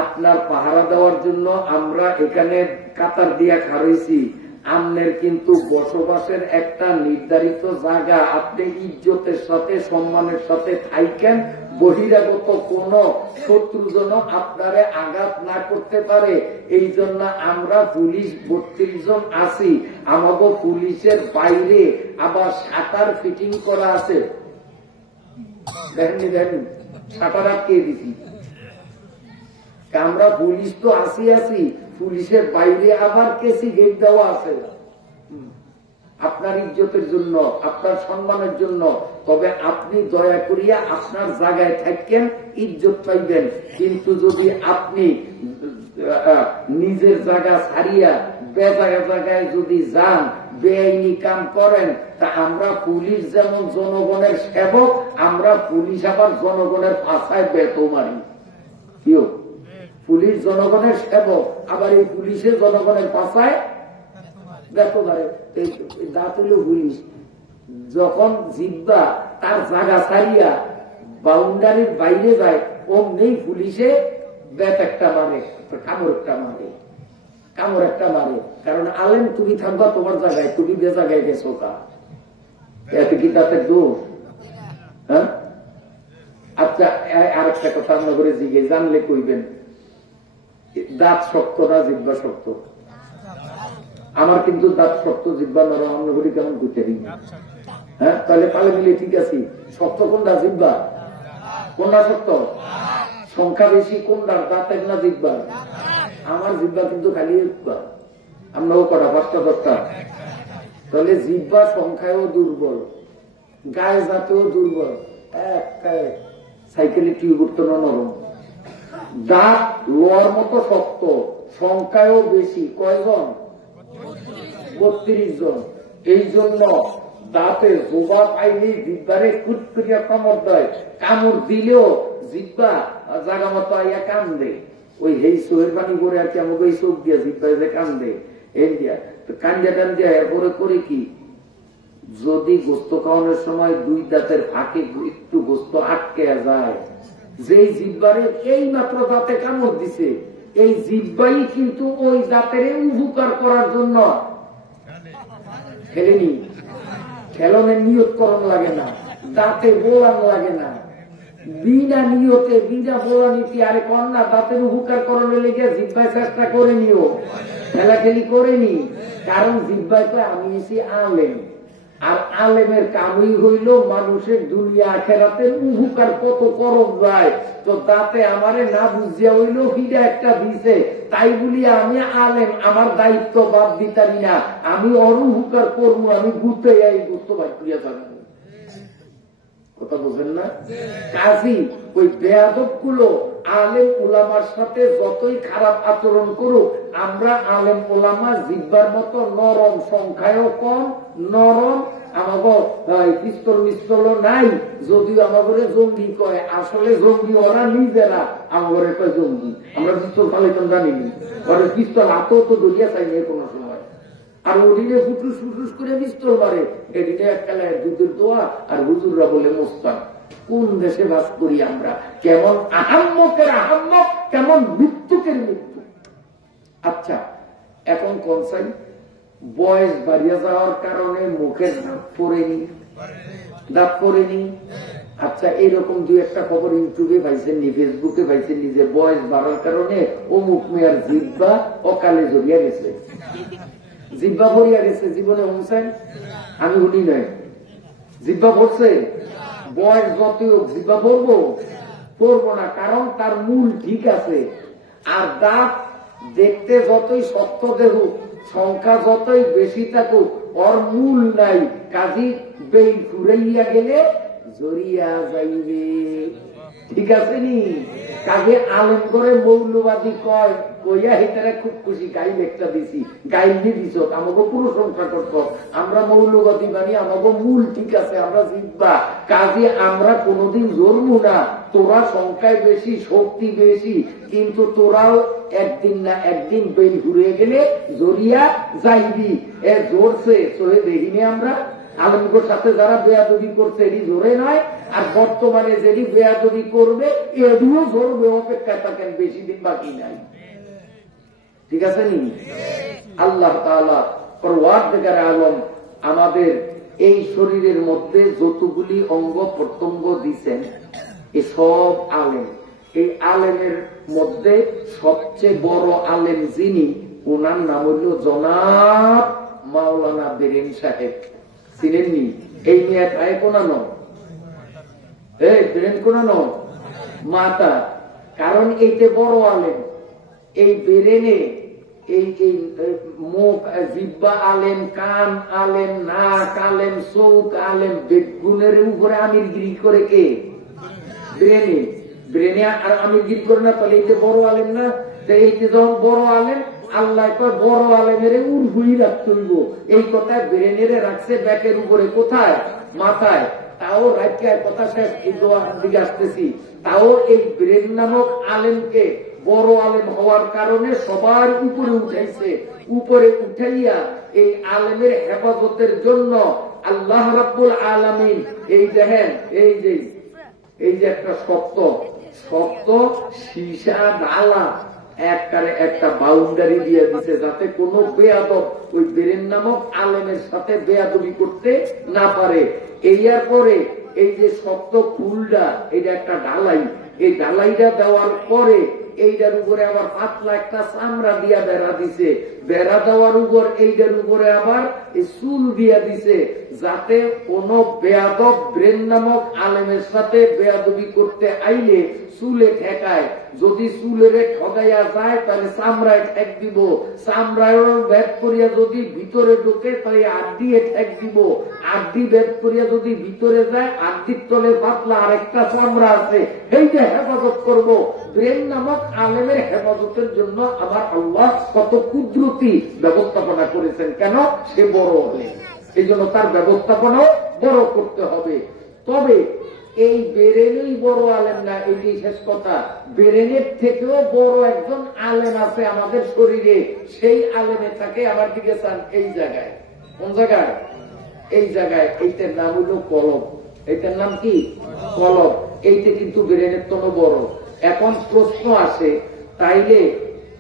আপনার পাহারা দেওয়ার জন্য আমরা এখানে কাতার দিয়া খারইছি। আপনার কিন্তু বসবাসের একটা নির্ধারিত জায়গা, আপনি ইজ্জতের সাথে সম্মানের সাথে থাইকেন, বহিরাগত কোন শত্রু যেন আপনারে আঘাত না করতে পারে। এই জন্য আমরা পুলিশ 32 জন আছি। আমাদের পুলিশের বাইরে আবার শাটার ফিটিং করা আছে। দেখেননি? দেখেন শাটার আটকে দিছি। আমরা পুলিশ তো আসি, পুলিশের বাইরে আবার কেসি গেট দেওয়া আছে আপনার ইজ্জতের জন্য, আপনার সম্মানের জন্য। তবে আপনি দয়া করিয়া আপনার জায়গায় থাকেন, ইজ্জত পাইবেন। কিন্তু যদি আপনি নিজের জায়গা ছাড়িয়া বেজায়গা জায়গায় যদি যান, বেআইনি কাম করেন, তা আমরা পুলিশ যেমন জনগণের সেবক, আমরা পুলিশ আবার জনগণের পাছায় বেতো মারি। কেউ পুলিশ জনগণের সেবক, আবার এই পুলিশের জনগণের পাছায় বেতো মারে। দাঁত হইল পুলিশ। যখন জিব্বা তার জায়গা ছাড়িয়া বাউন্ডারির বাইরে যায়, অমনি পুলিশে বেত একটা মারে, কামড় একটা মারে, কামড় একটা মারে। কারণ আলেম তুমি থাকবা তোমার জায়গায়, তুমি বে জায়গায় গেছো কা, এতে কি দাঁতের দোষ? হ্যাঁ, আচ্ছা আরেকটা কথা আমরা করে জিজ্ঞেস, জানলে কইবেন, দাঁত শক্ত না জিব্বা শক্ত? আমার কিন্তু দাঁত শক্ত, জিব্বা নরম। আমরা বলি কেমন করতে দিই? হ্যাঁ, তাহলে তাহলে মিলে ঠিক আছে। শক্ত কোনটা? জিব্বা। কোনটা শক্ত? সংখ্যা বেশি কোনটার, দাঁতের না জিব্বার? আমার জিব্বা কিন্তু খালি আমরাও কটা 5টা 10টা। তাহলে জিব্বা সংখ্যায়ও দুর্বল, গায়ে জাতেও দুর্বল, সাইকেলের টিউব উঠতো না নরম। দাঁত লোয়ার মতো শক্ত, সংখ্যায়ও বেশি। কয়জন? 32 জন। এই জন্য দাঁতে জোবা পাইলেই জিব্বারে কুট করিয়া কামড় দেয়। কামড় দিলেও জিব্বা জাগা মতো আইয়া কান্দে। ওই হেই চোখের পানি করে আর কি আমাকে এই চোখ দিয়া জিব্বায় যে কান্দে, এই দিয়া কান্দা টান দিয়া এরপরে করে কি, যদি গোস্ত খাওয়ানোর সময় 2 দাঁতের ফাঁকে একটু গোস্ত আটকে যায়, যে জিব্বারে এই মাত্র দাঁতে কামড় দিছে, এই জিব্বাই কিন্তু ওই দাঁতের উপকার করার জন্য খেলনের নিয়ত করণ লাগে না, দাঁতে বোলান লাগে না, বিনা নিয়তে বিনা বোলা নীতি। আরে কন্যা দাঁতের উপকার করণে লেগে জিব্বায় চেষ্টা করে নিও, খেলাখেলি করে নি। কারণ জিব্বায় তো আমি এসে আলেম, আর আলেমের কামই হইল মানুষের দুনিয়া আখেরাতের উপকার কত করব যায়। তো দাঁতে আমারে না বুঝিয়া হইল হিডা একটা দিছে, তাই বলি আমি আলেম, আমার দায়িত্ব বাদ দিতারি না, আমি অনুপকার করবো, আমি ঘুরতে যাই, ঘুরতে বাদ করিয়া থাকবো। কথা বোঝেন না? কাজী ওই বেয়াদব গুলো আলেম ওলামার সাথে যতই খারাপ আচরণ করুক, আমরা আলেম ওলামা জিব্বার মতো নরম, সংখ্যায়ও কম, নরম, আমাকে পিস্তল মিস্তলও নাই। যদিও আমাকে জঙ্গি কয়, আসলে জঙ্গি ওরা নিজেরা, আমাকে কয় জঙ্গি। আমরা পিস্তল ফালাইতাম জানিনি, ওরা পিস্তল হাতও তো ধরিয়া চাই না কোনো সময়। আর ওদিনে ফুটুস ফুটুস করে পিস্তল মারে, এদিনে একটা দুধের দোয়া, আর হুজুররা বলে মোস্তান। কোন দেশে বাস করি আমরা? কেমন আহাম্মকের আহাম্মক, কেমন মৃত্যুকের মৃত্যু। আচ্ছা, এখন কনসাই বয়স বাড়িয়ে যাওয়ার কারণে মুখের দাঁত পড়েনি, দাঁত পড়েনি। আচ্ছা, এইরকম দুই একটা খবর ইউটিউবে পাইছেন, ফেসবুকে পাইছেন, নিজে বয়স বাড়ার কারণে অমুক মেয়ার জিব্বা অকালে জড়িয়া গেছে, জিব্বা ভরিয়া গেছে। জীবনে শুনছেন? আমি শুনি নাই। জিব্বা ভরছে? বয়স যতই হোক জিব্বা ভরবো? করবো না, কারণ তার মূল ঠিক আছে। আর দাঁত দেখতে যতই শক্ত দেখুক, সংখ্যা যতই বেশি থাকুক, ওর মূল নাই। কাজী বেই ঘুরাইয়া গেলে জড়িয়া যাইবে। ঠিক আছে নি? কাজে আলেম করে মৌলবাদী কয়, কইয়া হেতারা খুব খুশি, গাইল একটা দিছি, গাইল দিয়ে দিছ, আমাকে পুরো সংখ্যা করত। আমরা মৌলবাদী বানি, আমাকে মূল ঠিক আছে, আমরা জিতবা। কাজে আমরা কোনোদিন জন্মু না। তোরা সংখ্যায় বেশি, শক্তি বেশি, কিন্তু তোরাও একদিন না একদিন বেল ঘুরে গেলে জড়িয়া যাইবি। এ জোরছে সহে দেখিনি আমরা। আলমগোর সাথে যারা বেয়াদবি করছে এটি জোরে নয়, আর বর্তমানে যেটি বেয়াদবি করবে এদিও জোরবে, অপেক্ষায় থাকেন, বেশি দিন বাকি নাই। ঠিক আছে নি? আল্লাহ তাআলা পরওয়ারদিগার আলম আমাদের এই শরীরের মধ্যে যতগুলি অঙ্গ প্রত্যঙ্গ দিচ্ছেন, এ সব আলেম। এই আলেমের মধ্যে সবচেয়ে বড় আলেম যিনি, ওনার নাম হইল জনাব মাওলানা বেরেন সাহেব। চিনেননি? এই মেয়ে খায় কোনানো, এই বেরেন কোনানো মাতা। কারণ এইটা বড় আলেম। এই বেরেনে এই মুখ, জিব্বা আলেম, কান আলেম, নাক আলেম, চোখ আলেম, বেগুনের উপরে আমিরগিরি করে কে? ব্রেনে। ব্রেনে আর আমিরগিরি করে না, তাহলে এইটা বড় আলেম না? এইটা যখন বড় আলেম, আল্লাহ বড় আলেমের উর্ভুই রাখতে হইব। এই কথায় ব্রেনের রাখছে ব্যাকের উপরে। কোথায়? মাথায়। তাও রাখিয়ার কথা শেষ, দিকে আসতেছি। তাও এই ব্রেন নামক আলেমকে বড় আলেম হওয়ার কারণে সবার উপরে উঠাইছে। উপরে উঠাইয়া এই আলেমের হেফাজতের জন্য আল্লাহ রাব্বুল আলামিন এই দেখেন, এই যে একটা শক্ত শক্ত সীসা ডালা একটা বাউন্ডারি দিয়ে দিছে, যাতে কোন বেয়াদব ওই বেরেন নামক আলেমের সাথে বেয়াদবি করতে না পারে। এর পরে এই যে শক্ত ফুলটা, এটা একটা ডালাই, এই ডালাইটা দেওয়ার পরে এইটার উপরে আবার পাতলা একটা চামড়া দিয়া বেড়া দিছে। বেড়া দেওয়ার উপর এইটার উপরে আবার চুল দিয়া দিছে, যাতে কোন বেয়াদব ব্রেন নামক আলেমের সাথে বেয়াদবি করতে আইলে চুলে ঠেকায়। যদি চুলেরে ঠকাইয়া যায় তাহলে চামড়ায় ঠেক দিব, চামড়ায় ভেদ করিয়া যদি ভিতরে ঢোকে তাহলে আড্ডিয়ে ঠেক দিব, আড্ডি ভেদ করিয়া যদি ভিতরে যায়, আড্ডির তলে পাতলা আরেকটা চামড়া আছে, এইটা হেফাজত করব। ব্রেন নামক আলেমের হেফাজতের জন্য আমার আল্লাহ কত কুদরতি ব্যবস্থাপনা করেছেন। কেন? সে বড় আলেম, এই জন্য তার ব্যবস্থাপনাও বড় করতে হবে। তবে এই বেরেনই বড় আলেম না, এটি শেষ কথা। বেরেনের থেকেও বড় একজন আলেম আছে আমাদের শরীরে, সেই আলেমে থাকে। আমার দিকে চান, এই জায়গায়। কোন জায়গায়? এই জায়গায়। এইটার নাম হলো কলব। এইটার নাম কি? কলব। এইটা কিন্তু বেরেনের তো বড়। এখন প্রশ্ন আসে, তাইলে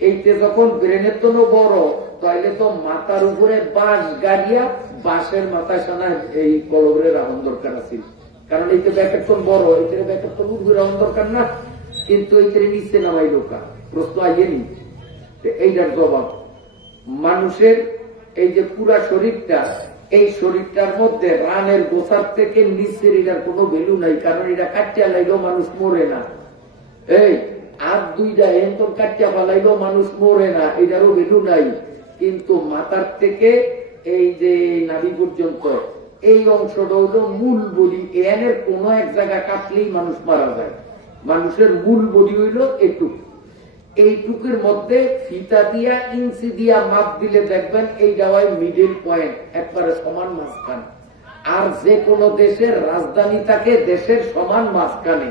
এইতে যখন ব্রেনের তো বড়, তাইলে তো মাথার উপরে বাঁশ গাড়িয়া বাঁশের মাথায় সানা এই কলবরে রাখুন দরকার আছে, কারণ এইতে ব্যাকেটন বড়, এইতে ব্যাকেটন উপরে রাখুন দরকার না, কিন্তু এইতে নিচে নামাই লোকা প্রশ্ন আইয়েনি। এইটার জবাব, মানুষের এই যে পুরা শরীরটা, এই শরীরটার মধ্যে রানের গোসার থেকে নিচের এটার কোনো ভ্যালু নাই, কারণ এটা কাটিয়া লাইলেও মানুষ মরে না। এই আর দুইটা এন্তর কাটিয়া পালাইলেও মানুষ মরে না, এটারও ভ্যালু নাই। কিন্তু মাথার থেকে এই যে নাভি পর্যন্ত এই অংশটা হলো মূল বডি, এনের কোন এক জায়গা কাটলেই মানুষ মারা যায়। মানুষের মূল বডি হইল এটুকু, এইটুকুর মধ্যে ফিতা দিয়া ইঞ্চি দিয়া মাপ দিলে দেখবেন এই যাওয়ায় মিডিল পয়েন্ট, একবারে সমান মাঝখান। আর যে কোনো দেশের রাজধানী থাকে দেশের সমান মাঝখানে,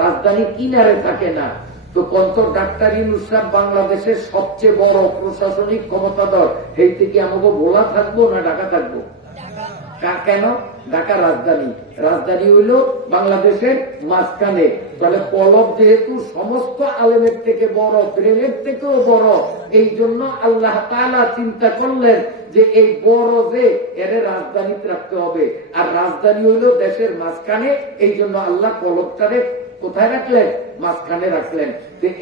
রাজধানী কিনারে থাকে না। তো কন্ত ডাক্তার ইউনূস সাহেব বাংলাদেশের সবচেয়ে বড় প্রশাসনিক ক্ষমতাধর, এই থেকে আমাকে ভোলা থাকবো না ঢাকা থাকবো? কেন? ঢাকা রাজধানী, রাজধানী হইল বাংলাদেশের মাঝখানে। তাহলে কলব যেহেতু সমস্ত আলেমের থেকে বড়, ব্রেনের থেকেও বড়, এই জন্য আল্লাহ তাআলা চিন্তা করলেন যে এই বড় যে এর রাজধানীতে রাখতে হবে, আর রাজধানী হইল দেশের মাঝখানে, এই জন্য আল্লাহ কলবটারে কোথায় রাখলেন? মাঝখানে রাখলেন।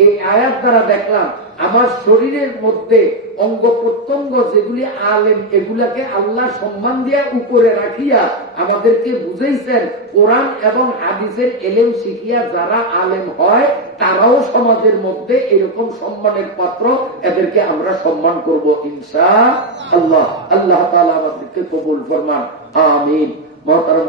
এই আয়াত দ্বারা দেখলাম আমার শরীরের মধ্যে অঙ্গ প্রত্যঙ্গ যেগুলি আলেম, এগুলাকে আল্লাহ সম্মান দিয়া উপরে রাখিয়া আমাদেরকে বুঝাইছেন কোরআন এবং হাদিসের এলেম শিখিয়া যারা আলেম হয় তারাও সমাজের মধ্যে এরকম সম্মানের পাত্র, এদেরকে আমরা সম্মান করব ইনশাআল্লাহ। আল্লাহ তাআলা আমাদেরকে কবুল ফরমান, আমিন। মহতারাম